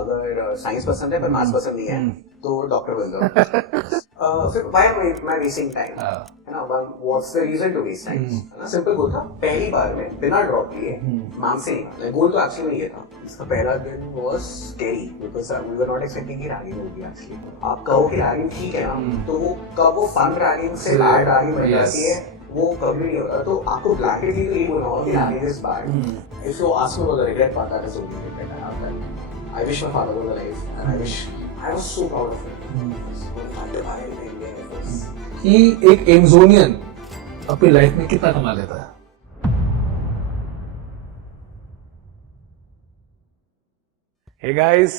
अगर साइंस पसंद है पर मैथ्स पसंद नहीं है तो डॉक्टर बन जाओ। फिर why am I wasting time, है ना, what's the reason to waste time, है ना। सिंपल गोल था, पहली बार में बिना ड्रॉप लिए मैम से निकाला। गोल तो एक्चुअली ये था। इसका पहला दिन was scary because we were not expecting कि रैगिंग होगी एक्चुअली। आप कहो कि रैगिंग ठीक है ना, तो वो कब वो फन रैगिंग से बैड रैगिंग बन जाती है वो कभी नहीं होता। तो आपको ब्लैकेटली तो ये बोलना होगा कि ragging is bad. If you ask me for the regret part, that is only regret I have that I wish my father was alive and I wish I was so proud of him. कि एक एमजोनियन अपनी life में कितना कमा लेता है? Hey guys,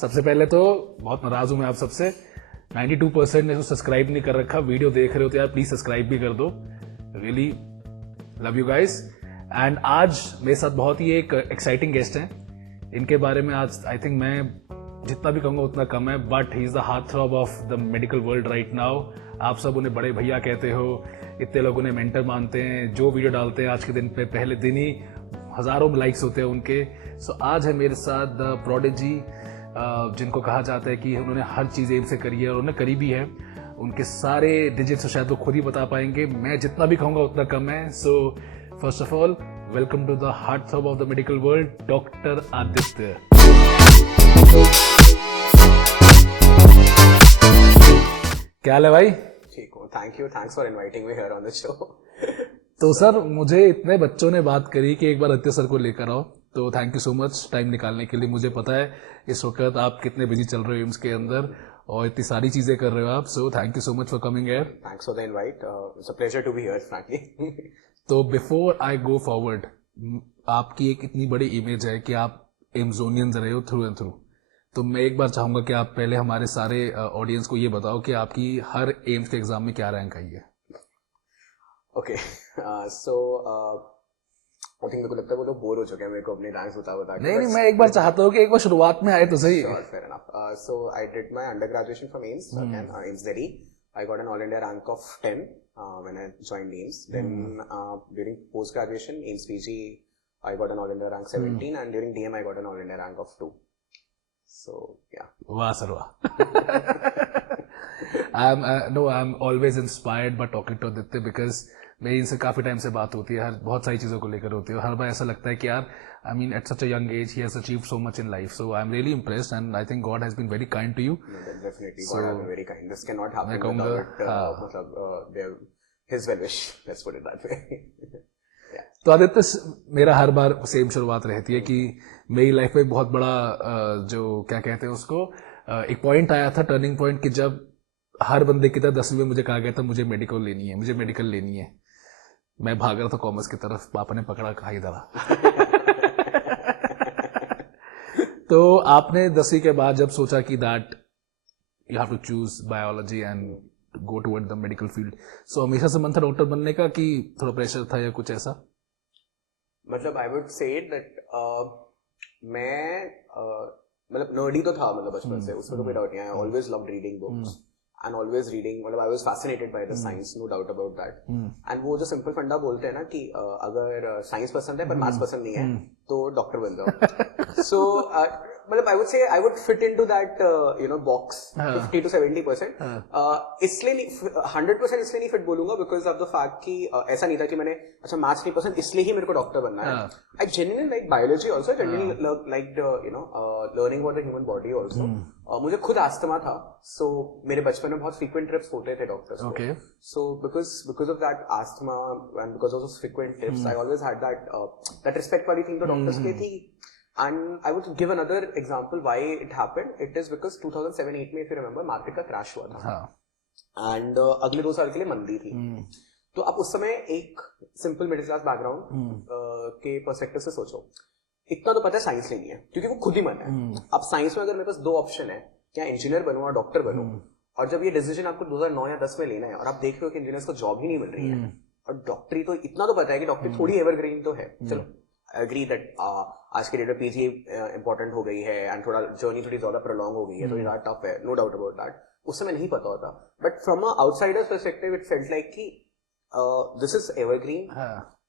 सबसे पहले तो बहुत नाराज हूं मैं आप सबसे। 92% ने तो सब्सक्राइब नहीं कर रखा। वीडियो देख रहे हो तो यार प्लीज सब्सक्राइब भी कर दो। Really love you guys. And आज मेरे साथ बहुत ही एक एक्साइटिंग गेस्ट हैं। इनके बारे में आज आई थिंक मैं जितना भी कहूंगा उतना कम है, but he is the heartthrob of the medical world right now. आप सब उन्हें बड़े भैया कहते हो, इतने लोग उन्हें मेंटर मानते हैं। जो वीडियो डालते हैं आज के दिन पे पहले दिन ही हजारों लाइक्स होते हैं उनके। सो आज है मेरे साथ द प्रोडिजी, जिनको कहा जाता है कि उन्होंने हर चीज एम से करी है और उन्होंने करी भी है। उनके सारे डिजिट्स तो शायद वो खुद ही बता पाएंगे, मैं जितना भी कहूंगा उतना कम है। So first of all welcome to the heartthrob of the medical world, doctor Aditya. क्या हाल है भाई? ठीक हो, thank you, thanks for inviting me here on the show. तो सर, मुझे इतने बच्चों ने बात करी कि एक बार आदित्य सर को लेकर आओ, तो thank you so much time निकालने के लिए। मुझे पता है इस वक्त आप कितने बिजी चल रहे हो एम्स के अंदर और इतनी सारी चीजें कर रहे हो आप। So thank you so much for coming here. Thanks for the invite, it's a pleasure to be here frankly. तो बिफोर आई गो फॉरवर्ड, आपकी एक इतनी बड़ी इमेज है कि आप एम्सोनियंस रहे हो थ्रू एंड थ्रू। तो मैं एक बार चाहूंगा कि आप पहले हमारे सारे ऑडियंस को ये बताओ कि आपकी हर एम्स के एग्जाम में क्या रैंक आई है। ओके, सो आई थिंक मेरे को लगता है वो लोग बोर हो चुके हैं मेरे को अपने रैंक्स बता के। नहीं, मैं एक बार चाहता हूँ कि एक बार शुरुआत में आए तो सही। Fair enough. So I did my undergraduation from AIIMS, again, AIIMS Delhi. I got an all India rank of 10 when I joined AIIMS. Then during post graduation, AIIMS PG, I got an all India rank 17, and during DM I got an all India rank of 2. So yeah. वाह sir वाह। I'm always inspired by talking to Aditya because मेरी इनसे काफी time से बात होती है, हर बहुत सारी चीजों को लेकर होती है। हर बार ऐसा लगता है कि यार I mean at such a young age he has achieved so much in life, so I'm really impressed and I think God has been very kind to you. No, definitely, God has been very kind. This cannot happen without his well wish. Let's put it that way. Yeah. तो आदित्य, मेरा हर बार same शुरुआत रहती है कि मेरी life में बहुत बड़ा जो क्या कहते हैं उसको, एक पॉइंट आया था, टर्निंग पॉइंट, कि जब हर बंदे की तरह 10वीं में मुझे कहा गया था मुझे मेडिकल लेनी है। मैं भाग रहा था कॉमर्स की तरफ, पापा ने पकड़ा, कहा इधर आ। तो आपने 10वीं के बाद जब सोचा कि that you have to choose biology and go toward the medical field, so हमेशा से मन था डॉक्टर बनने का कि थोड़ा प्रेशर था या कुछ ऐसा? मतलब आई वुड से दैट मैं मतलब नर्डी तो था, मतलब बचपन से, उसमें तो कोई डाउट नहीं है। I always loved reading books and always reading, मतलब I was fascinated by the science, no doubt about that. And वो जो simple फंडा बोलते हैं ना कि अगर साइंस पसंद है पर मैथ्स पसंद नहीं है तो डॉक्टर बन जाओ। So मतलब I would say I would fit into that box 50 to 70%. इसलिए नहीं 100% इसलिए नहीं फिट बोलूंगा because of the fact कि ऐसा नहीं था कि मैंने अच्छा मैथ्स नहीं पसंद इसलिए ही मेरे को डॉक्टर बनना है। I genuinely like biology also. I genuinely liked learning about the human body also. मुझे खुद अस्थमा था, so मेरे बचपन में बहुत frequent trips होते थे डॉक्टर्स को। So because of that asthma and because of those frequent trips, I always had that respect वाली thing तो डॉक्टर्स के थी। And I would give another example why it happened. It is because 2007-8 में if you remember market का crash हुआ था and अगले 2 साल के लिए मंदी थी। तो आप उस समय एक सिंपल मिडिल क्लास बैकग्राउंड के पर्सपेक्टिव से सोचो, इतना तो पता है साइंस लेनी है क्योंकि वो खुद ही मन है। अब साइंस में अगर मेरे पास 2 ऑप्शन है, क्या इंजीनियर बनूं और डॉक्टर बनूं, और जब ये डिसीजन आपको 2009 या 10 में लेना है और आप देख रहे हो कि इंजीनियर्स को जॉब ही नहीं मिल रही है और डॉक्टरी तो इतना तो पता है कि डॉक्टरी थोड़ी एवरग्रीन तो है। चलो एग्री दैट आज के डेट में पीजी इंपॉर्टेंट हो गई है एंड थोड़ा जर्नी थोड़ी ज्यादा प्रोलॉन्ग हो गई है, तो ये टफ है, नो डाउट अबाउट दैट। उस समय नहीं पता होता, but from a outsider's perspective it felt like कि this is evergreen.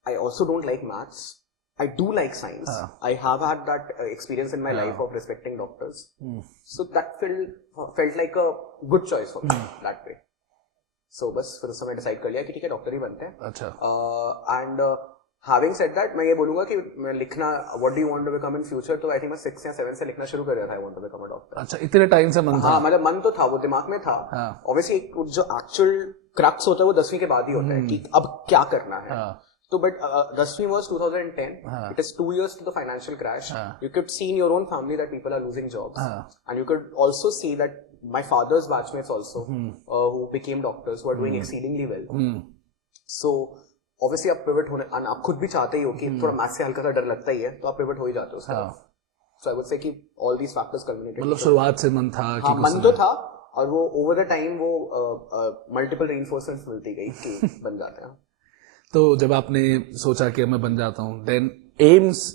I also don't like maths I do like science. I have had that experience in my life of respecting doctors. So that felt like a good choice for me that way. So बस फिर उस समय decide कर लिया कि ठीक है doctor ही बनते हैं. अच्छा. And having said that, मैं ये बोलूंगा कि मैं लिखना what do you want to become in future, तो I think मैं 6 या 7 से लिखना शुरू कर दिया था I want to become a doctor. अच्छा, इतने टाइम से मन था? हाँ, मतलब मन तो था, वो दिमाग में था. Obviously जो actual crux होता है वो 10वीं के बाद ही होता है कि अब क्या करना है. So, but 10वीं was 2010. It is 2 years to the financial crash. You could see in your own family that people are losing jobs, and you could also see that my father's batchmates also, who became doctors, were doing exceedingly well. So, obviously, आप pivot होने, and आप खुद भी चाहते ही हो कि थोड़ा math से हल्का सा डर लगता ही है, तो आप pivot हो ही जाते हो उसके बाद. So, I would say कि all these factors culminated. मतलब शुरुआत से मन था? हाँ, मन तो था, और वो over the time वो multiple reinforcements मिलती गई कि बन जाते हैं. तो जब आपने सोचा कि मैं बन जाता हूँ, देन एम्स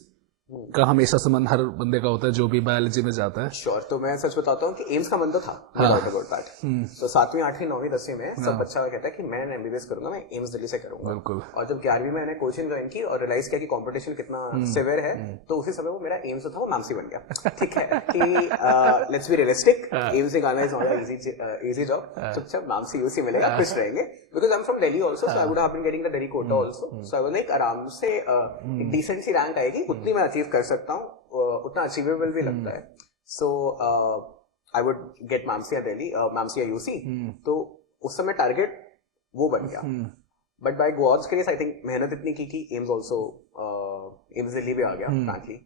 का हमेशा से मन हर बंदे का होता है जो भी बायोलॉजी में जाता है. श्योर. तो मैं सच बताता हूँ कि एम्स का मन तो था. तो 7वीं 8वीं 9वीं 10वीं में सब बच्चा कहता है कि मैं एमबीबीएस करूंगा, मैं एम्स दिल्ली से करूंगा. बिल्कुल. और जब 11वीं में मैंने कोचिंग ज्वाइन की और रियलाइज किया कि कंपटीशन कितना सिवियर है, तो उसी समय वो मेरा एम्स था वो मैमसी बन गया. ठीक है कि लेट्स बी रियलिस्टिक, एम्स निकालना इज नॉट इजी जॉब. चुपचाप मैमसी यूसी मिलेगा, खुश रहेंगे. Because I am from Delhi also, so I would have been getting the Delhi quota also. So I was like आराम से एक डिसेंट सी रैंक आएगी, उतनी मैं अचीव कर सकता हूँ, उतना अचीवेबल भी लगता है. सो आई वुड गेट मैमसी या दिल्ली, मैमसी या यूसी. तो उस समय टारगेट वो बन गया. But by God's grace I think मेहनत इतनी की कि एम्स आल्सो एम्स दिल्ली भी आ गया. Frankly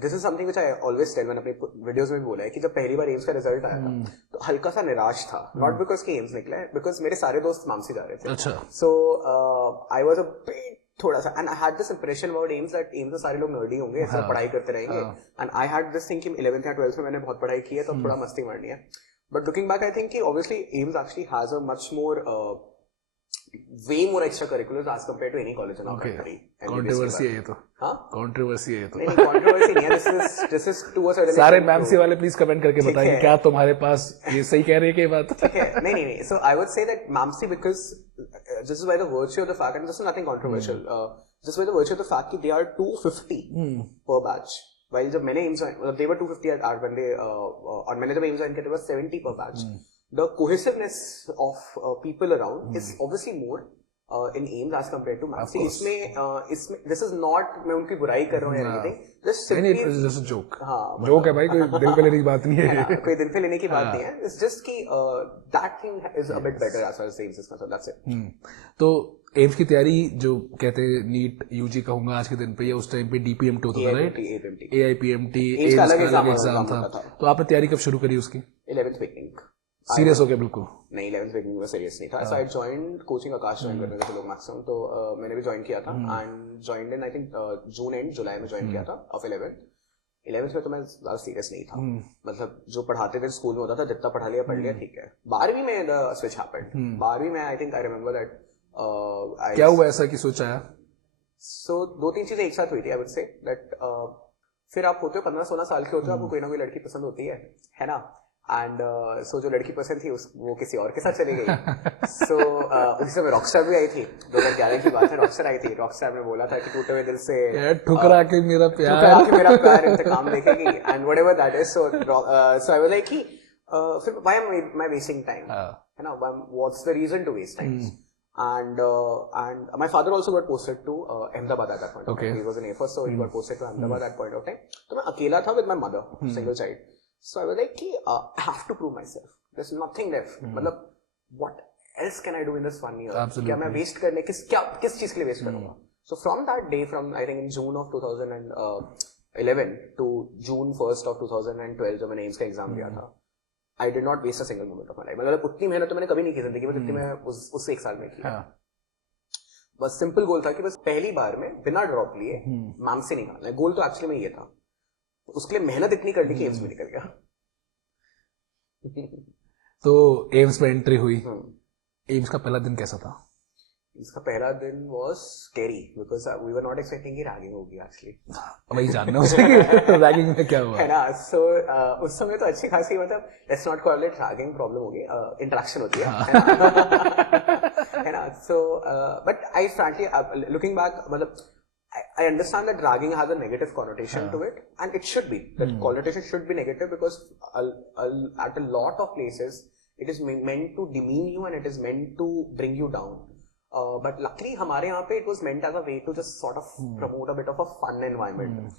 this is something which I always tell, मैंने अपने वीडियोस में भी बोला है कि जब पहली बार एम्स का रिजल्ट आया था तो हल्का सा निराश था. नॉट बिकॉज कि एम्स निकला है, बिकॉज मेरे सारे दोस्त मैमसी जा रहे थे. सो आई वाज अ बिट थोड़ा सा, and I had this impression about AIIMS that aims में सारे लोग नर्डी होंगे, ऐसे पढ़ाई करते रहेंगे. And I had this thing कि 11th या 12th में मैंने बहुत पढ़ाई की है तो थोड़ा मस्ती मारनी है. But looking back I think कि obviously AIIMS actually has a much more way more extracurriculars as compared to any college in our country. Controversy है ये तो. हाँ? Controversy है ये तो. नहीं, controversy नहीं है. This is to a certain. सारे मैमसी वाले प्लीज कमेंट करके बताइए क्या तुम्हारे पास ये सही कह रहे हैं कि बात. ठीक है. नहीं. So I would say that मैमसी because this is by the virtue of the fact, and this is nothing controversial. Just by the virtue of the fact that they are 250 per batch. While जब मैंने AIIMS they were 250 at when they और मैंने जब AIIMS join किया they were 70 per batch. The cohesiveness of people around is obviously more in AIMS as compared to MAPSI. इसमें this is not मैं उनकी बुराई कर रहा हूँ या anything. This simply just a joke. हाँ, joke है भाई, कोई दिल पे लेने की बात नहीं है. कोई दिल पे लेने की बात नहीं है. It's just कि that thing is a bit better as far as AIMS is concerned. That's it. तो एम्स की तैयारी जो कहते हैं नीट यूजी कहूंगा आज के दिन पे, या उस टाइम पे डीपीएमटी होता था, राइट? AIPMT एम्स का अलग एग्जाम था. तो आपने तैयारी कब शुरू करी उसकी? 11th beginning. सीरियस हो गया बिल्कुल? नहीं, 11th beginning में सीरियस नहीं था. So I joined coaching Akash join करने थे लोग मैक्सिमम, तो मैंने भी ज्वाइन किया था and joined in I think June and July में ज्वाइन किया था of 11th में तो मैं ज्यादा सीरियस नहीं था. मतलब जो पढ़ाते थे स्कूल में होता था, जितना पढ़ा लिया पढ़ लिया, ठीक है. 12वीं में the switch happened. 12वीं में I think I remember that क्या हुआ ऐसा कि सोच आया? So 2-3 चीजें एक साथ हुई थी. I would say that फिर आप होते हो 15-16 साल के होते हो, आपको कोई ना कोई लड़की पसंद होती है ना? एंड सो जो लड़की पसंद थी वो किसी और के साथ चली गई. सो उसी समय रॉकस्टार भी आई थी. 2011 की बात है, रॉकस्टार आई थी. रॉकस्टार ने बोला था कि टूटे हुए दिल से ठुकरा के मेरा प्यार इंतकाम देखेगी and whatever that is. So I was like कि फिर why am I wasting time, है ना? What's the reason to waste time? And my father also got posted to Ahmedabad at that point. Okay. He was in Air Force, so he got posted to Ahmedabad at that point of time. तो मैं अकेला था with my mother, single child. So I was like कि I have to prove myself. There's nothing left. मतलब what else can I do in this 1 year? Absolutely. क्या मैं waste करने किस चीज के लिए waste करूँगा? So from that day, from I think in June of 2011 to June 1st of 2012 जब मैंने एम्स का एग्जाम दिया था, I did not waste a single moment of my life. मतलब उतनी मेहनत तो मैंने कभी नहीं की जिंदगी में जितनी मैं उस 1 साल में की. बस सिंपल गोल था कि बस पहली बार में बिना ड्रॉप लिए मैम से निकालना है. गोल तो एक्चुअली में ये था. उसके लिए मेहनत इतनी कर ली कि एम्स में निकल गया. तो एम्स में एंट्री हुई. एम्स का पहला दिन कैसा था? इसका पहला दिन was scary because we were not expecting कि रैगिंग होगी actually. वही जानना मुझे रैगिंग में क्या हुआ है ना. So उस समय तो अच्छी खासी मतलब let's not call it ragging problem होगी, इंटरेक्शन होती है ना. So but I frankly looking back मतलब I understand that ragging has a negative connotation to it, and it should be. That connotation should be negative because at a lot of places, it is meant to demean you and it is meant to bring you down. But luckily, हमारे यहाँ पे it was meant as a way to just sort of promote a bit of a fun environment.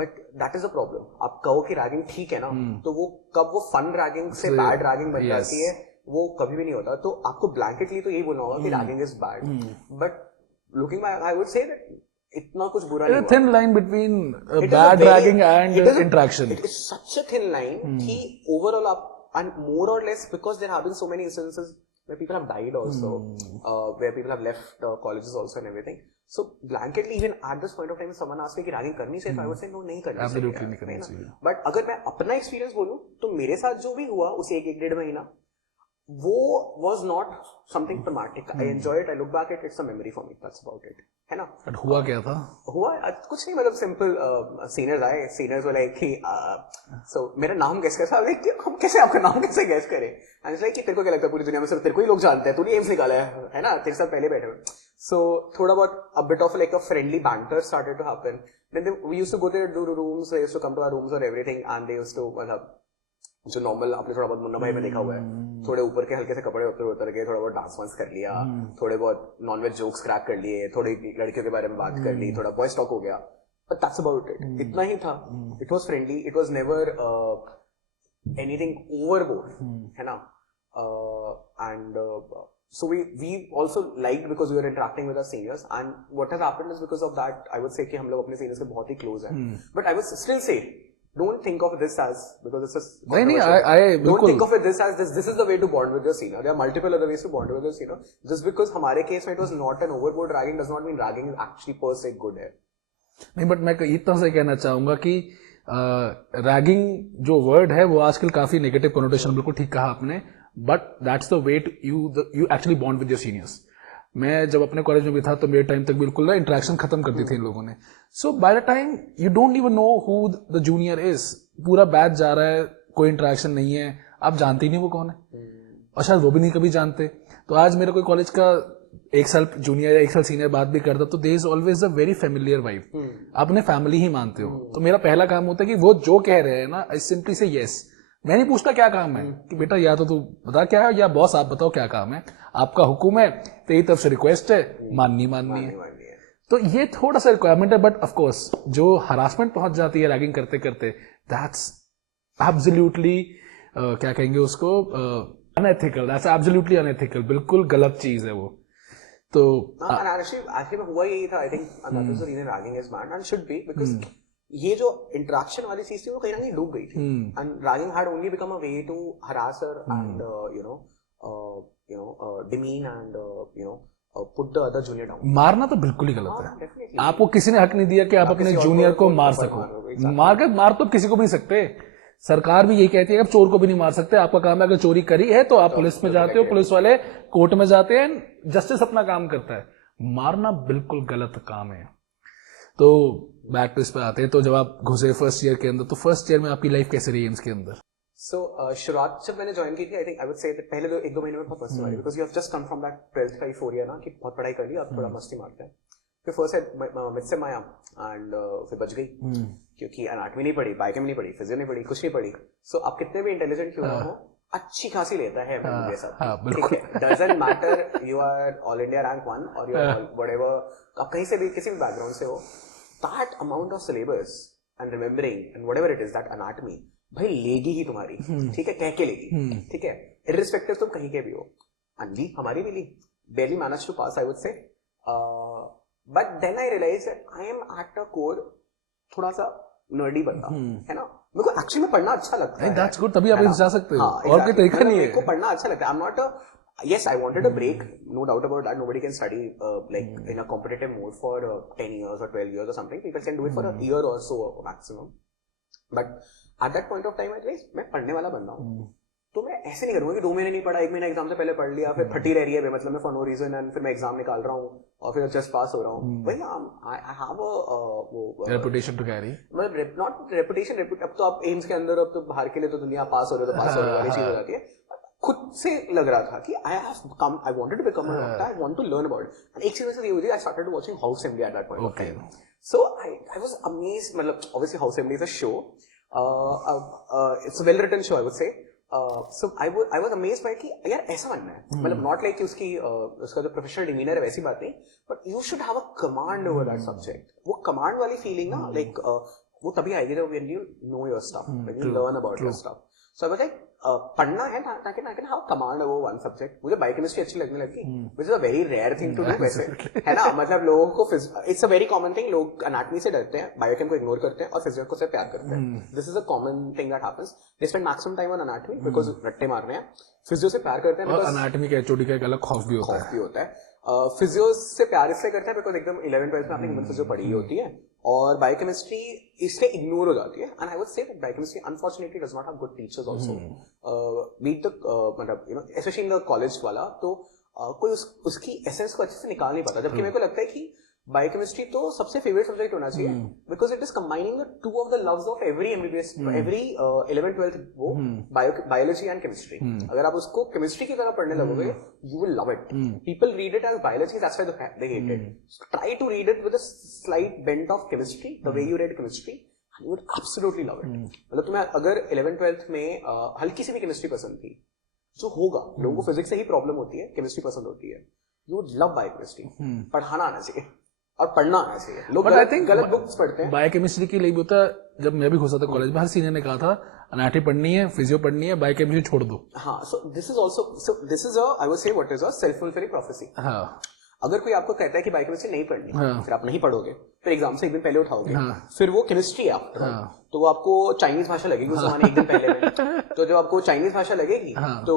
But that is a problem. आप कहो कि ragging ठीक है ना, तो वो कब वो fun ragging से bad ragging बन जाती है, वो कभी भी नहीं होता. तो आपको blanketly तो यही बोलना होगा कि ragging is bad. But looking back, I would say that इतना कुछ बुरा नहीं हुआ. Thin line between bad ragging and interaction. It is such a thin line कि overall आप, and more or less because there have been so many instances where people have died also, where people have left colleges also and everything. So blanketly even at this point of time, if someone asks me कि ragging करनी चाहिए, I would say no, नहीं करनी चाहिए. Absolutely नहीं करनी चाहिए. But अगर मैं अपना experience बोलूं, तो मेरे साथ जो भी हुआ उसे एक डेढ़ महीना, वो was not something traumatic. I enjoy it. I look back at it. It's a memory for me. That's about it. है ना? But हुआ क्या था? हुआ कुछ नहीं, मतलब simple. Seniors आए. Seniors were like कि so मेरा नाम guess कर सकते हैं? हम कैसे आपका नाम कैसे guess करें? And it's like कि तेरे को क्या लगता है पूरी दुनिया में सिर्फ तेरे को ही लोग जानते हैं? तूने एम्स निकाला है ना? तेरे साथ पहले बैठे हुए. So थोड़ा बहुत a bit of like a friendly banter started to happen. Then we used to go there to rooms. They used to come to our rooms or everything, and they used to मतलब जो normal आपने थोड़ा बहुत मुन्ना भाई में देखा हुआ है, थोड़े ऊपर के हल्के से कपड़े उतर के थोड़ा बहुत डांस वांस कर लिया, थोड़े बहुत नॉनवेज जोक्स क्रैक कर लिए, थोड़ी लड़कियों के बारे में बात कर ली, थोड़ा बॉयज टॉक हो गया, बट दैट्स अबाउट इट. इतना ही था. It was friendly. It was never anything overboard, है ना? And so we also liked because we were interacting with our seniors, and what has happened is because of that I would say कि हम लोग अपने seniors के बहुत ही close हैं. But I would still say don't think of this as, because it's just don't think of it this as this is the way to bond with your senior. There are multiple other ways to bond with your senior. Just because हमारे case में it was not an overboard ragging does not mean ragging is actually per se good है. नहीं, but मैं इतना से कहना चाहूंगा कि रैगिंग जो वर्ड है वो आजकल काफी नेगेटिव कोनोटेशन, बिल्कुल ठीक कहा आपने, but that's the way you actually bond with your seniors. मैं जब अपने कॉलेज में भी था तो मेरे टाइम तक बिल्कुल ना इंटरेक्शन खत्म कर दी थी इन लोगों ने. So by the time you don't even know who the junior is. पूरा बैच जा रहा है, कोई इंटरेक्शन नहीं है, आप जानते ही नहीं वो कौन है, और शायद वो भी नहीं कभी जानते. तो आज मेरा कोई कॉलेज का एक साल जूनियर या एक साल सीनियर बात भी करता तो there is always a very familiar vibe. आप अपने फैमिली ही मानते हो. तो मेरा पहला काम होता है कि वो जो कह रहे हैं ना, आई सिंपली से यस. मैं नहीं पूछता क्या काम है, कि बेटा या तो तू बता क्या है, या बॉस आप बताओ क्या काम है, आपका हुक्म है, तेरी तरफ से रिक्वेस्ट है, माननी है. तो ये थोड़ा सा रिक्वायरमेंट है. बट ऑफ कोर्स जो हरासमेंट पहुंच जाती है रैगिंग करते करते, दैट्स एब्सोल्युटली क्या कहेंगे उसको, अनएथिकल. That's absolutely unethical. बिल्कुल गलत चीज है वो. तो actually हुआ यही था. I think that is the reason ragging is banned and should be, because ये जो इंटरेक्शन वाली चीज थी वो कहीं ना कहीं डूब गई थी. And ragging had only become a way to harass her and you know demean and put the other junior down. मारना तो बिल्कुल ही गलत है. आपको किसी ने हक नहीं दिया कि आप अपने जूनियर को मार सको. मार तो किसी को भी नहीं सकते. सरकार भी यही कहती है कि आप चोर को भी नहीं मार सकते. आपका काम है, अगर चोरी करी है तो आप पुलिस में जाते हो, पुलिस वाले कोर्ट में जाते हैं, जस्टिस अपना काम करता है. मारना बिल्कुल गलत काम है. तो बैक टू इस पे आते हैं. तो जब आप घुसे फर्स्ट ईयर के अंदर, तो फर्स्ट ईयर में आपकी लाइफ कैसे रही एम्स के अंदर? So शुरुआत जब मैंने ज्वाइन की थी, आई थिंक आई वुड से पहले तो एक दो महीने में बहुत मस्ती मारी, because you have just come from that 12th का 4 ईयर ना, कि बहुत पढ़ाई कर ली, अब थोड़ा मस्ती मारते हैं. फिर फर्स्ट मिड से आया एंड फिर बच गई, क्योंकि एनाटॉमी नहीं पढ़ी, बायोकेम नहीं पढ़ी, फिजिक्स नहीं पढ़ी, कुछ नहीं पढ़ी. सो आप कितने भी इंटेलिजेंट क्यों ना हो, अच्छी खासी लेता है मेरे साथ. Doesn't matter you are all India rank 1 और यू आर व्हाटएवर, आप कहीं से भी किसी भी बैकग्राउंड से हो, that amount of syllabus and remembering and whatever it is, that anatomy भाई लेगी ही तुम्हारी. ठीक है, कह के लेगी. ठीक है, इररिस्पेक्टिव तुम कहीं के भी हो. एंड ली हमारी भी ली, barely managed to pass I would say. But then I realized that I am at a core थोड़ा सा नर्डी बंदा, है ना. मेरे को एक्चुअली में पढ़ना अच्छा लगता है. That's good, तभी आप जा सकते हो, और कोई तरीका नहीं है. मेरे को पढ़ना अच्छा लगता है. I'm not a, yes, I wanted a break, no doubt about that. Nobody can study like in a competitive mode for 10 years or 12 years or something. People can do it for a year or so maximum. But at that point of time I realized मैं पढ़ने वाला बंदा हूँ. तो मैं ऐसे नहीं करूंगा कि 2 महीने नहीं पढ़ा, 1 महीना एग्जाम से पहले पढ़ लिया, फिर फटी रह रही है मतलब मैं फॉर नो रीजन, एंड फिर मैं एग्जाम निकाल रहा हूँ और फिर जस्ट पास हो रहा हूँ. भाई I have a reputation to carry, मतलब नॉट रेपुटेशन. अब तो आप एम्स के अंदर, अब तो बाहर के लिए तो दुनिया पास हो रही है, तो पास हो रही वाली चीज हो जाती है. खुद से लग रहा था कि I have come, I wanted to become a doctor, I want to learn about. एक चीज ऐसी हुई थी, I started watching House MD at that point of time. So I was amazed. मतलब obviously House MD is a show. It's a well written show, I would say. So I was amazed by कि यार ऐसा बनना है. मतलब not like कि उसका जो professional demeanor है वैसी बात नहीं. But you should have a command over that subject. वो command वाली feeling ना like वो तभी आएगी जब when you know your stuff, when you learn about your stuff. So I was like पढ़ना है ताकि I can have command over one subject. मुझे बायोकेमिस्ट्री अच्छी लगने लगी, which is a very rare thing to do वैसे, है ना. मतलब लोगों को it's a very common thing. लोग anatomy से डरते हैं, बायोकेम को इग्नोर करते हैं और फिजियो को से प्यार करते हैं. This is a common thing that happens. They spend maximum time on anatomy because Ratte मारने हैं. फिजियो से प्यार करते हैं और because anatomy का HOD का एक अलग खौफ भी होता है. फिजियो से प्यार इसलिए करते हैं बिकॉज एकदम 11th-12th में आपने ह्यूमन फिजियो पढ़ी होती है और बायोकेमिस्ट्री इसलिए इग्नोर हो जाती है. And I would say that biochemistry unfortunately does not have good teachers also. Beat the मतलब you know specially in the college वाला तो कोई उसकी एसेंस को अच्छे से निकाल नहीं पाता. जबकि मेरे को लगता है कि बायोकेमिस्ट्री तो सबसे फेवरेट सब्जेक्ट होना चाहिए because it is combining the two of the loves of every MBBS every 11th-12th वो बायोलॉजी एंड केमिस्ट्री. अगर आप उसको केमिस्ट्री की तरह पढ़ने लगोगे you will love it. People read it as biology, that's why they hate it. So try to read it with a slight bent of chemistry, the way you read chemistry, and you would absolutely love it. मतलब तुम्हें अगर 11th-12th में हल्की सी भी chemistry पसंद थी, जो होगा लोगों को फिजिक्स से ही प्रॉब्लम होती है, केमिस्ट्री पसंद होती है, you would love biochemistry. पढ़ाना आना चाहिए और पढ़ना आना चाहिए. लोग गलत बुक्स पढ़ते हैं. बायोकेमिस्ट्री के लिए भी होता, जब मैं भी घुसा था कॉलेज में हर सीनियर ने कहा था एनाटॉमी पढ़नी है, फिजियो पढ़नी है, बायोकेमिस्ट्री छोड़ दो. हाँ, so this is a I would say what is a self-fulfilling prophecy. हाँ. अगर कोई आपको कहता है कि बायोकेमिस्ट्री नहीं पढ़नी, फिर आप नहीं पढ़ोगे, फिर एग्जाम से एक दिन पहले उठाओगे, फिर वो केमिस्ट्री है आफ्टर ऑल, तो वो आपको चाइनीज भाषा लगेगी उस जमाने एक दिन पहले में. तो जब आपको चाइनीज भाषा लगेगी तो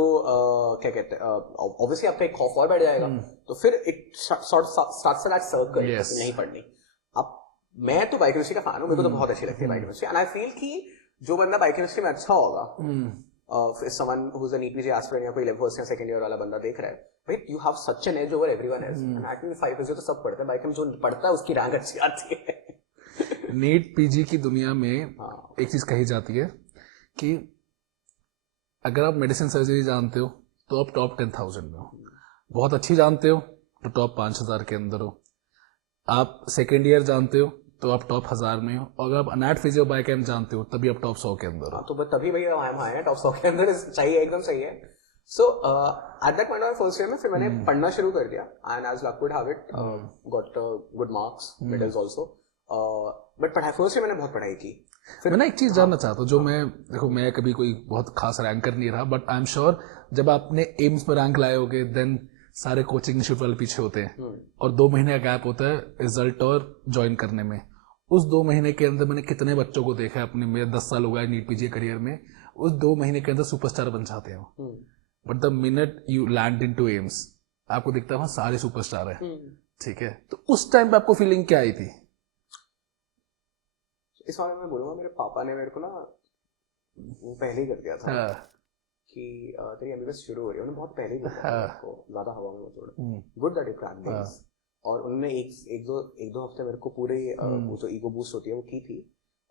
क्या कहते हैं ऑब्वियसली आपका एक खौफ और बैठ जाएगा. तो फिर इट स्टार्ट्स दैट सर्कल नहीं पढ़नी. अब मैं तो बायोकेमिस्ट्री का फैन हूँ, मेरे को तो बहुत अच्छी लगती है बायोकेमिस्ट्री. एंड आई फील कि जो बंदा बायोकेमिस्ट्री में अच्छा होगा, someone who's a NEET PG aspirant या कोई 11th या second year वाला बंदा देख रहा है, भाई you have such an edge over everyone else. And actually 5 years तो सब पढ़ते हैं, बायोकेम जो पढ़ता है उसकी रैंक अच्छी आती है. नीट पीजी की दुनिया में एक चीज कही जाती है कि अगर आप मेडिसिन सर्जरी जानते हो तो आप टॉप 10,000 में हो, बहुत अच्छी जानते हो तो टॉप 5,000 के अंदर हो, आप सेकेंड ईयर जानते हो तो आप टॉप 1000 में हो, और अगर आप अनाट फिजियो बायोकेम जानते हो तभी आप टॉप 100 के अंदर हो. तो तभी भैया हम आए हैं टॉप 100 के अंदर. चाहिए, एकदम सही है. So at that point of first year में फिर मैंने पढ़ना शुरू कर दिया and as luck would have it got good marks, medals also. But पढ़ाई फर्स्ट ईयर मैंने बहुत पढ़ाई की. फिर मैं ना एक चीज जानना चाहता हूँ, जो मैं कभी कोई बहुत खास रैंकर नहीं रहा, बट आई एम श्योर जब आपने एम्स में रैंक लाए होगे देन सारे कोचिंग इंस्टीट्यूट वाले पीछे होते हैं और 2 महीने का गैप होता है रिजल्ट और ज्वाइन करने में. उस 2 महीने के अंदर मैंने कितने बच्चों को देखा है अपने, मेरे 10 साल हो गए नीट पीजी करियर में, उस 2 महीने के अंदर सुपरस्टार बन जाते हैं. But the minute you land into AIIMS आपको दिखता है वहां सारे सुपरस्टार है. ठीक है, तो उस टाइम पे आपको फीलिंग क्या आई थी? इस बारे में बोलूंगा, मेरे पापा ने मेरे को ना पहले ही कर दिया था कि तेरी एमबीबीएस शुरू हो रही है. उन्होंने बहुत पहले ही कर दिया था, ज्यादा हवा में मत उड़, good that you crack this. और उन्होंने एक दो हफ्ते मेरे को पूरे वो जो ईगो बूस्ट होती है वो की थी.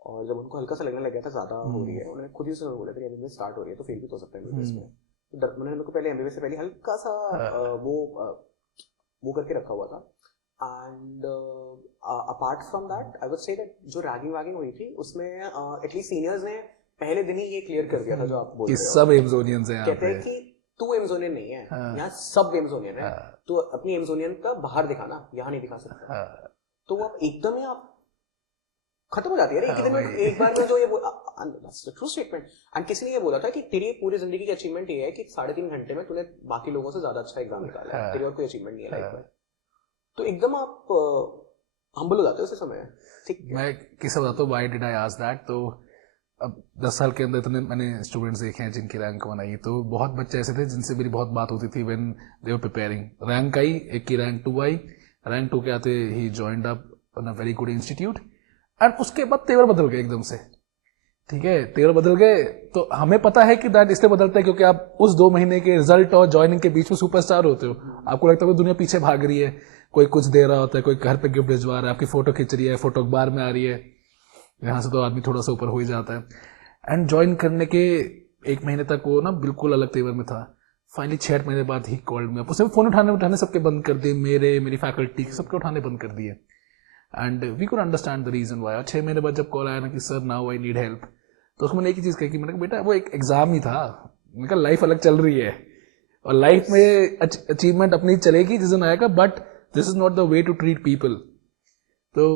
और जब उनको हल्का सा लगने लग गया था ज्यादा हो रही है, उन्होंने खुद ही से बोला था कि एमबीबीएस स्टार्ट हो रही है तो फेल भी तो हो सकता है एमबीबीएस में. तो उन्होंने मेरे को पहले एमबीबीएस से पहले हल्का सा वो करके रखा हुआ था. And apart from that I would say that जो रैगिंग वैगिंग हुई थी उसमें एटलीस्ट सीनियर्स ने पहले दिन ही ये क्लियर कर दिया था जो आप बोल रहे हो, सब एमजोनियंस हैं. कहते हैं कि तू एमजोनियन नहीं है, यहाँ सब एमजोनियन है, तो अपनी एमजोनियन का बाहर दिखाना, यहाँ नहीं दिखा सकता. तो वो एकदम ही आप खत्म हो जाती है. एक बार में जो ये ट्रू स्टेटमेंट. एंड किसी ने ये बोला था कि तेरी पूरी जिंदगी की अचीवमेंट ये है कि 3.5 घंटे में तूने बाकी लोगों से ज्यादा अच्छा एग्जाम निकाला है, तेरी और कोई अचीवमेंट नहीं है लाइफ में. तो एकदम आप हम्बल हो जाते हो उस समय. ठीक, मैं किससे बताता हूँ why did I ask that. तो अब 10 साल के अंदर इतने मैंने स्टूडेंट्स देखे हैं जिनकी रैंक बनाई, तो बहुत बच्चे ऐसे थे जिनसे मेरी बहुत बात होती थी when they were preparing. Rank आई, एक की रैंक 2 आई, रैंक 2 के आते ही joined up in a very good institute and उसके बाद तेवर बदल गए एकदम से. ठीक है, तेवर बदल गए. तो हमें पता है कि दैट इसलिए बदलता है क्योंकि आप उस 2 महीने के रिजल्ट और ज्वाइनिंग के बीच में सुपरस्टार होते हो. आपको लगता है कि दुनिया पीछे भाग रही है, कोई कुछ दे रहा होता है, कोई घर पे गिफ्ट भिजवा रहा है, आपकी फोटो खींच रही है, फोटो अखबार में आ रही है, यहाँ से तो आदमी थोड़ा सा ऊपर हो ही जाता है. एंड ज्वाइन करने के 1 महीने तक वो ना बिल्कुल अलग तेवर में था. फाइनली 6 महीने बाद ही कॉल्ड में, उसने फोन उठाने सबके बंद कर दिए, मेरी फैकल्टी सबके उठाने बंद कर दिए. And we could understand the reason why. 6 महीने बाद जब कॉल आया ना कि sir now I need help, तो उसमें एक ही चीज कही कि मैंने कहा बेटा वो एक एग्जाम ही था, मैंने कहा लाइफ अलग चल रही है और लाइफ में अचीवमेंट अपनी चलेगी जिस दिन आएगा, but this is not the way to treat people. तो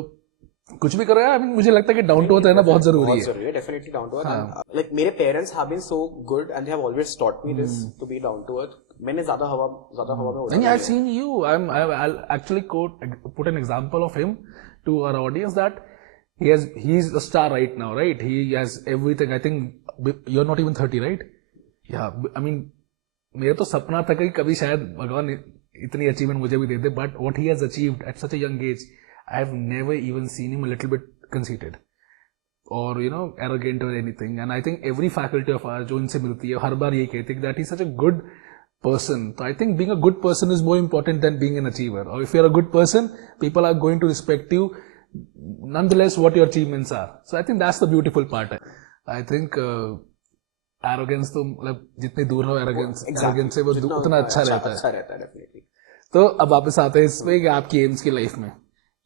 कुछ भी करो यार, I mean, मुझे लगता है कि डाउन टू अर्थ रहना बहुत जरूरी है। Definitely down to earth. Like मेरे parents have been so good and they have always taught me this to be down to earth. मैंने ज्यादा हवा में नहीं, I've seen you. I'll actually put an example of him to our audience that he's a star right now, right? He has everything. I think you're not even 30, right? Yeah, I mean, मेरा तो सपना था कि कभी शायद भगवान इतनी achievement मुझे भी दे दे, but what he has achieved at such a young age, I have never even seen him a little bit conceited or arrogant or anything. And I think every faculty of ours जो इनसे मिलती है हर बार यही कहती है that he's such a good person. So I think being a good person is more important than being an achiever. Or if you're a good person, people are going to respect you nonetheless what your achievements are. So I think that's the beautiful part. I think arrogance तो मतलब जितनी दूर हो arrogance से वो उतना अच्छा रहता है डेफिनेटली। तो अब वापस आते हैं इसमें कि आपकी एम्स की लाइफ में,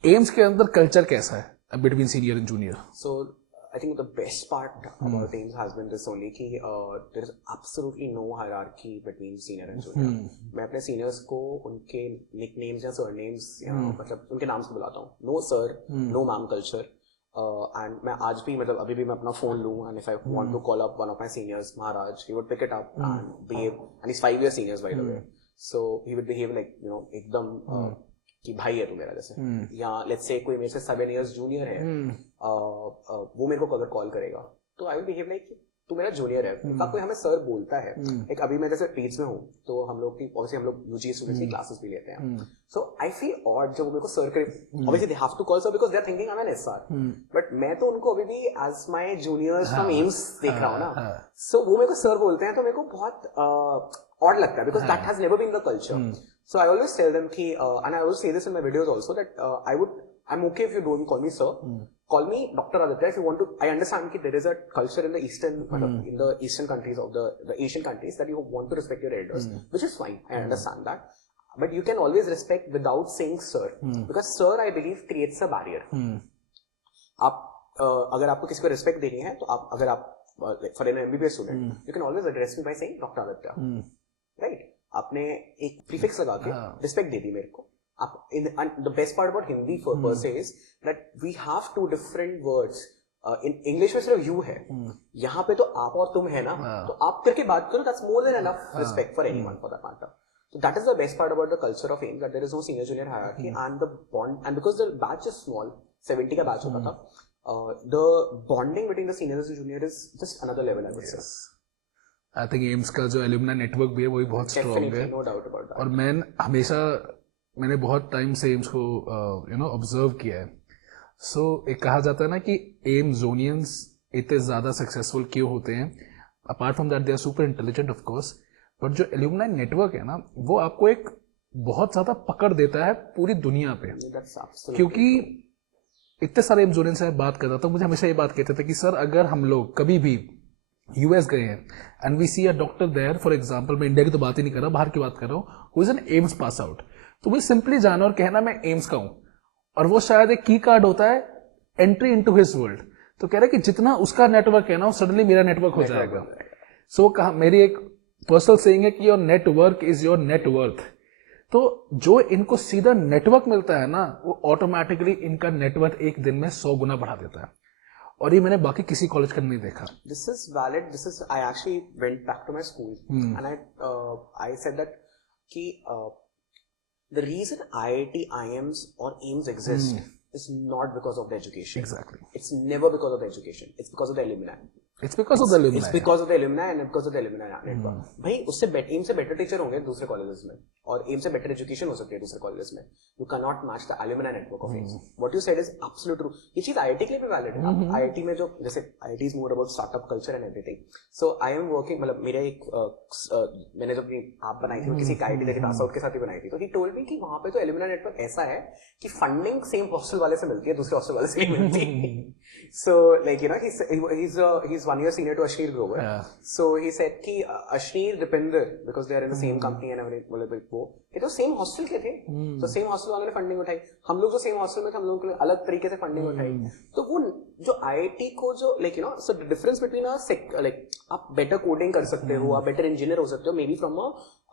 एम्स के अंदर कल्चर कैसा है between senior and junior? So I think the best part about AIIMS has been this only कि there is absolutely no hierarchy between senior and junior. मैं अपने seniors को उनके nicknames या surnames या मतलब उनके नाम से बुलाता हूँ. No sir, no ma'am culture. And मैं आज भी मतलब अभी भी मैं अपना phone लूँ and if I want to call up one of my seniors, Maharaj, he would pick it up and behave. And he's 5 years seniors by the way. So he would behave like एकदम कि भाई है तू मेरा जैसे, या let's say कोई मेरे से 7 years जूनियर है, वो मेरे को अगर कॉल करेगा तो आई विल बिहेव लाइक तू मेरा जूनियर है। कोई हमें सर बोलता है, एक अभी मैं जैसे पीज में हूँ तो हम लोग की ऑब्वियसली हम लोग यूजी स्टूडेंट्स की क्लासेस भी लेते हैं, सो आई फील ऑड जब वो मेरे को सर करे, obviously they have to call sir because they are thinking I am an SR, but मैं तो उनको अभी भी as my juniors from AIIMS देख रहा हूँ ना, सो वो मेरे को सर बोलते हैं तो मेरे को बहुत ऑड लगता है because that has never been the culture. So I always tell them कि, and I always say this in my videos also that I'm okay if you don't call me sir, call me Dr. Aditya if you want to. I understand कि there is a culture in the eastern countries of the Asian countries that you want to respect your elders, which is fine. I understand that, but you can always respect without saying sir, because sir I believe creates a barrier. आप अगर आपको किसी को respect देनी है तो आप अगर आप for an MBBS student, you can always address me by saying Dr. Aditya, right? आपने एक प्रीफिक्स लगा के रिस्पेक्ट दे दी मेरे को। आप the best part about Hindi per is that we have two different words. In English में सिर्फ you है, यहाँ पे तो आप और तुम है ना, तो आप करके बात करो, that's more than enough respect for anyone for that matter. So that is the best part about the culture of AIIMS, that there is no senior junior hierarchy and the bond, and because the batch is small, 70 का batch होता था, the bonding between the seniors and junior is just another level I would say. I think AIIMS का जो alumni network भी है वो भी बहुत स्ट्रॉन्ग है, और मैंने बहुत टाइम से एम्स को ऑब्जर्व किया है। सो एक कहा जाता है ना कि एम्स जोनियंस इतने ज्यादा सक्सेसफुल क्यों होते हैं, apart from that they are super intelligent of course, but जो एल्यूमिनाई नेटवर्क है ना वो आपको एक बहुत ज्यादा पकड़ देता है पूरी दुनिया पे, क्योंकि इतने सारे एम्स जोनियंस से बात करता था, मुझे हमेशा ये बात कहते थे कि सर अगर हम लोग कभी भी यूएस गए हैं and we see a doctor there, for example मैं इंडिया की तो बात ही नहीं कर रहा, बाहर की बात कर रहा हूँ, who is an AIIMS pass out, तो मुझे सिंपली जाना और कहना मैं एम्स का हूं, और वो शायद एक की कार्ड होता है एंट्री इनटू हिज वर्ल्ड। तो कह रहे कि जितना उसका नेटवर्क है ना सडनली मेरा नेटवर्क हो जाएगा। सो कहा, मेरी एक पर्सनल सेइंग है कि your network is your net worth. तो जो इनको सीधा नेटवर्क मिलता है ना वो ऑटोमेटिकली इनका नेटवर्क एक दिन में 100 गुना बढ़ा देता है, और ये मैंने बाकी किसी कॉलेज का नहीं देखा। This is valid. This is I actually went back to my school and I said that कि the reason IIT, IIMs or AIIMS exist is not because of the education. Exactly. It's never because of the education. It's because of the alumni. It's because of the alumni. It's because of the alumni and because of the alumni network. भाई उससे AIIMS से better teacher होंगे दूसरे colleges में, और AIIMS से better education हो सकती है दूसरे colleges में. You cannot match the alumni network of AIIMS. What you said is absolute true. ये चीज IIT के लिए भी valid है। IIT में जो जैसे IIT is more about startup culture and everything. So I am working, मतलब मेरे एक मैंने जब आप बनाई थी किसी IIT के पास आउट के साथ ही बनाई थी, तो he told me कि वहाँ पे तो alumni network ऐसा है कि फंडिंग सेम हॉस्टल वाले से मिलती है, दूसरे हॉस्टल वाले से नहीं मिलती। So like he's he's 1 year senior to Ashneer Grover. So he said कि Ashneer Dipinder, because they are in the same company and everything, बोले वो ये तो सेम हॉस्टल के थे, तो सेम हॉस्टल वालों ने फंडिंग उठाई, हम लोग जो सेम हॉस्टल में थे हम लोगों के लिए अलग तरीके से फंडिंग उठाई. तो वो जो IIT को जो like you know, so the difference between a like आप better coding कर सकते हो, आप better engineer हो सकते हो, maybe from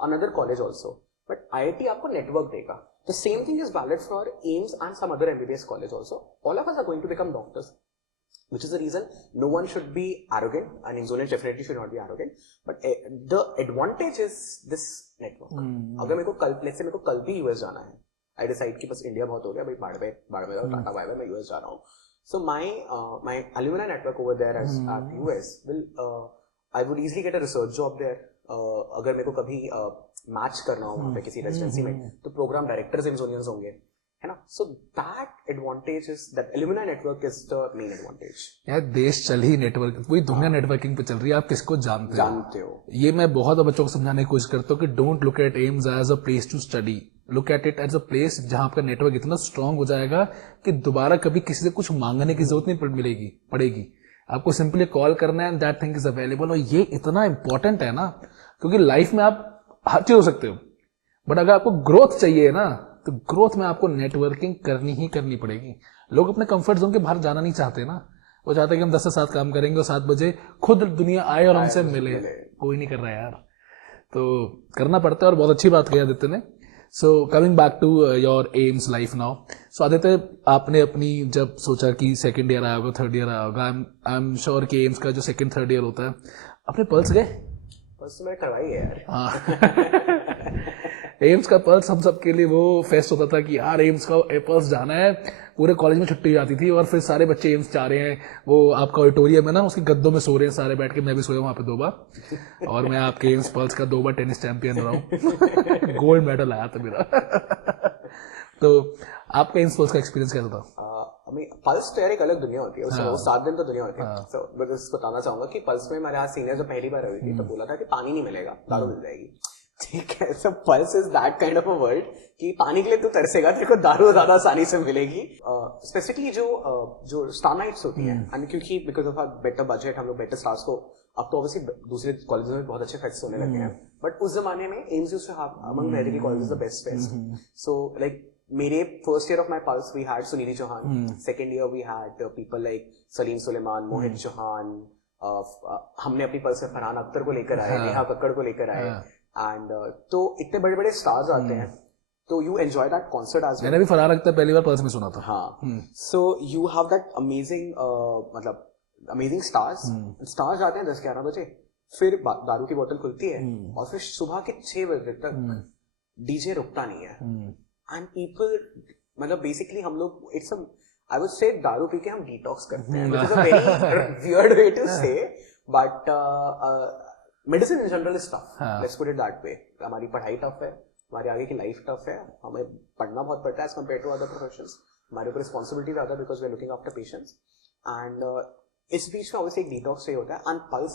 another college also, but IIT आपको network देगा. The same thing is valid for AIIMS and some other MBBS college also. All of us are going to become doctors, which is the reason no one should be arrogant, and Inzonage definitely should not be arrogant. But the advantage is this network. अगर मेरे को कल, let's say मेरे को कल भी US जाना है, I decide कि बस इंडिया बहुत हो गया, भाई बाड़ में टाटा बाय बाय, मैं US जा रहा हूँ. So my alumni network over there at US will I would easily get a research job there. अगर मेरे को कभी मैच करना हो वहाँ पे किसी रेजिडेंसी में, तो प्रोग्राम डायरेक्टर्स इंजोनियर्स होंगे, है ना. So that advantage is that alumni network is the main advantage. यार देश चल ही नेटवर्क, पूरी दुनिया नेटवर्किंग पे चल रही है. आप किसको जानते हो? ये मैं बहुत बच्चों को समझाने की कोशिश करता हूँ कि don't look at AIIMS as a place to study, look at it as a place जहां आपका नेटवर्क इतना स्ट्रांग हो जाएगा कि दोबारा कभी किसी से कुछ मांगने की जरूरत नहीं पड़ेगी. आपको सिंपली कॉल करना है and that thing is available. और ये इतना इंपॉर्टेंट है ना, क्योंकि लाइफ में आप हर चीज हो सकते हो, बट अगर आपको ग्रोथ चाहिए ना, तो ग्रोथ में आपको नेटवर्किंग करनी ही करनी पड़ेगी. लोग अपने कंफर्ट जोन के बाहर जाना नहीं चाहते ना, वो चाहते हैं कि हम 10 से 7 काम करेंगे और 7 बजे खुद दुनिया आए और हमसे मिले. कोई नहीं कर रहा यार, तो करना पड़ता है. और बहुत अच्छी बात कही आदित्य ने. So coming back to your AIIMS life now. So Aditya, आपने अपनी जब सोचा कि सेकंड ईयर आया होगा, थर्ड ईयर आया होगा, आई एम श्योर कि एम्स का जो सेकंड थर्ड ईयर होता है, अपने पल्स गए? पल्स तो मैंने करवाई है यार. एम्स का पल्स हम सब के लिए वो फेस्ट होता था कि यार एम्स का पल्स जाना है. पूरे कॉलेज में छुट्टी जाती थी और फिर सारे बच्चे एम्स जा रहे हैं. वो आपका ऑडिटोरियम है ना, उसके गद्दों में सो रहे हैं सारे बैठ के. मैं भी सोया वहां पे 2 बार, और मैं आपके एम्स पल्स का 2 बार टेनिस चैंपियन रहा हूँ. गोल्ड मेडल आया था मेरा. तो आपका एम्स पल्स का एक्सपीरियंस कैसा था? पल्स तो यार एक अलग दुनिया होती है. उसमें वो 7 दिन तो दुनिया होती है. सो मैं बस बताना चाहूंगा कि पल्स में मेरे यहाँ सीनियर जब पहली बार हुई थी तो बोला था कि पानी नहीं मिलेगा, दारू मिल जाएगी. ठीक है. So Pulse is that kind of a world कि पानी के लिए तू तरसेगा, तेरे को दारू ज्यादा आसानी से मिलेगी. स्पेसिफिकली जो स्टार नाइट्स होती है, एंड क्योंकि बिकॉज ऑफ बेटर बजट हम लोग बेटर स्टार्स को, अब तो ऑब्वियसली दूसरे कॉलेजेस में बहुत अच्छे फेस्ट होने लगे हैं, बट उस जमाने में AIIMS used to have among medical colleges the best fest. So like मेरे first year of my Pulse we had Suniti Chauhan, second year we had people like Salim Sulaiman, Mohit Chauhan. हमने अपनी पल्स में फरहान अख्तर को लेकर आए, नेहा कक्कड़ को लेकर आए, एंड तो इतने बड़े बड़े स्टार्स आते हैं, तो you enjoy that concert as well. मैंने भी फरहान अख्तर पहली बार पल्स में सुना था. हाँ. So you have that amazing मतलब अमेजिंग स्टार्स. स्टार्स आते हैं 10-11 बजे, फिर दारू की बोतल खुलती है, और फिर सुबह के 6 बजे तक डीजे रुकता नहीं है. एंड पीपल, मतलब बेसिकली हम लोग, इट्स आई वुड से दारू पी के हम डिटॉक्स करते हैं, which is a very weird way to say, but medicine in general is tough. Let's put it that way. हमारी पढ़ाई टफ है, हमारी आगे की लाइफ टफ है, हमें पढ़ना बहुत पड़ता है as compare to other professions. हमारे ऊपर रिस्पॉन्सिबिलिटी ज्यादा because we are looking after patients. And इस बीच में ऑब्वियसली एक डिटॉक्स चाहिए होता है, and Pulse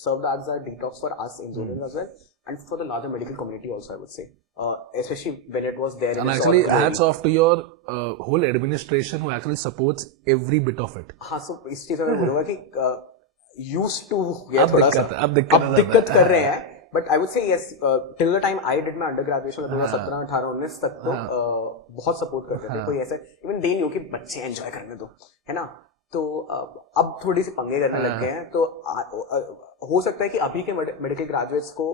served as a detox for us engineers as well, and for the larger medical community also, I would say, especially when it was there. And actually, hats off to your whole administration who actually supports every bit of it. हाँ, so इस चीज में बोलूँगा कि used to अब दिक्कत कर रहे हैं, but I would say yes, till the time I did my undergraduation 2017, 18, 19 तक तो बहुत सपोर्ट करते थे. कोई ऐसे even they knew कि बच्चे एंजॉय करने दो, है ना. तो अब थोड़ी सी पंगे करने लग गए हैं, तो हो सकता है कि अभी के मेडिकल ग्रेजुएट्स को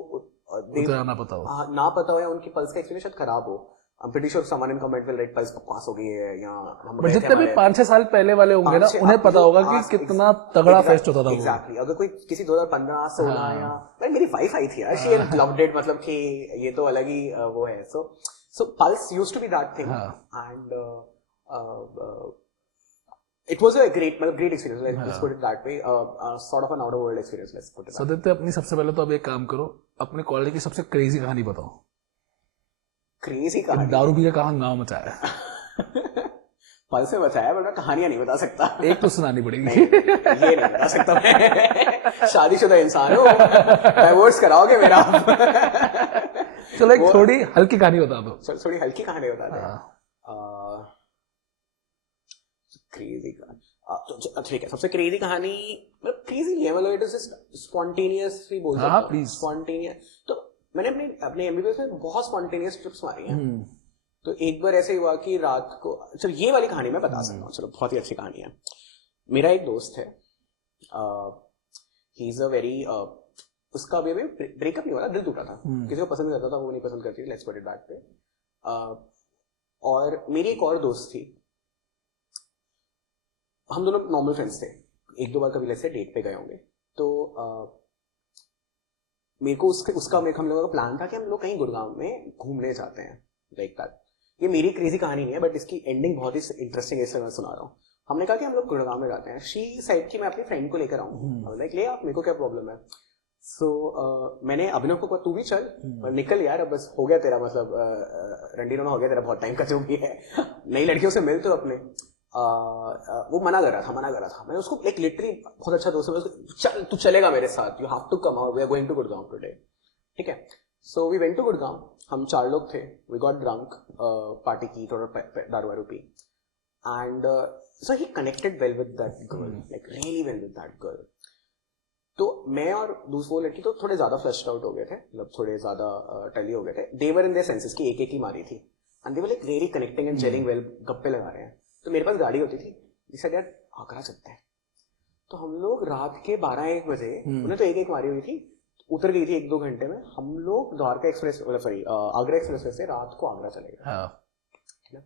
ना पता हो या उनकी पल्स का एक्सपीरियंस शायद खराब हो. I'm pretty sure someone in comment will write pulse बकवास हो गई है, या हम जितने भी 5-6 साल पहले वाले होंगे ना, उन्हें पता होगा कि कितना तगड़ा फेस्ट होता था. एग्जैक्टली. अगर कोई किसी 2015, 16 या मेरी वाइफ आई थी यार, शी लव्ड इट, मतलब कि ये तो अलग ही वो है. So Pulse used to be that thing, and it was a great experience. Let's put it that way. Sort of an out of world experience. Let's put it that way. Aditya, अपनी सबसे पहले तो अब एक काम करो, अपने कॉलेज की सबसे क्रेजी कहानी बताओ. क्रेजी कहानी? दारू पी के कहाँ गाँव मचाया? पल से बचाया, बट मैं कहानियां नहीं बता सकता. एक तो सुनानी पड़ेगी. ये नहीं बता सकता मैं. शादीशुदा इंसान हूँ, डाइवोर्स कराओगे मेरा? चलो एक थोड़ी हल्की कहानी बता दो. थोड़ी हल्की कहानी बता दो. क्रेजी का तो ठीक है, सबसे क्रेजी कहानी, मतलब क्रेजी नहीं है, मतलब इट इज जस्ट स्पॉन्टेनियस ही बोल सकता हाँ हूँ, प्लीज। स्पॉन्टेनियस। तो मैंने अपने एमबीबीएस में बहुत स्पॉन्टेनियस ट्रिप्स मारी हैं। तो एक बार ऐसे हुआ कि रात को, चलो ये वाली कहानी मैं बता सकता हूँ, चलो बहुत ही अच्छी कहानी है। मेरा एक दोस्त है, ही इज अ वेरी, उसका अभी ब्रेकअप नहीं हुआ था, दिल टूटा था, किसी को पसंद करता था, वो नहीं पसंद करती थी, लेट्स पुट इट दैट वे। और मेरी एक और दोस्त थी, हम दोनों नॉर्मल फ्रेंड्स थे, एक दो बार कभी ऐसे डेट पे गए होंगे। तो मेरे को हम लोगों का प्लान था कि हम लोग कहीं गुड़गांव में घूमने जाते हैं, लाइक दैट। ये मेरी क्रेजी कहानी नहीं है, बट इसकी एंडिंग बहुत ही इंटरेस्टिंग है, इसलिए मैं सुना रहा हूँ। हमने कहा कि हम लोग गुड़गांव में जाते हैं, शी साइड की मैं अपनी फ्रेंड को लेकर आऊँ, लाइक ले आप, मेरे को क्या प्रॉब्लम है। सो मैंने अभिनव को कहा तू भी चल, निकल यार, अब बस हो गया तेरा, मतलब रंडी रोना हो गया तेरा, बहुत टाइम का जो भी है, नई लड़कियों से मिल तो अपने। वो मना कर रहा था। मैंने उसको एक लिटरली बहुत अच्छा दोस्त है, चल तू चलेगा मेरे साथ, you have to come out, we are going to Gurgaon today, ठीक है। So we went to Gurgaon, हम 4 लोग थे, वी गॉट ड्रंक, पार्टी की, थोड़ा दारू वारू P, and so he connected well with that girl, like really well with that girl. तो मैं और दूसरी लड़की तो थोड़े ज्यादा फ्लश्ड आउट हो गए थे, मतलब थोड़े ज्यादा टली हो गए थे, दे वर इन देयर सेंसेस की एक ही मारी थी, and they were like really connecting and gelling well, गप्पे लगा रहे हैं। तो मेरे पास गाड़ी होती थी, जिससे यार आगरा चलते हैं। तो हम लोग रात के 12-1 बजे, उन्हें तो एक मारी हुई थी, उतर गई थी 1-2 घंटे में, हम लोग Dwarka express, sorry Agra express से रात को आगरा चले गए।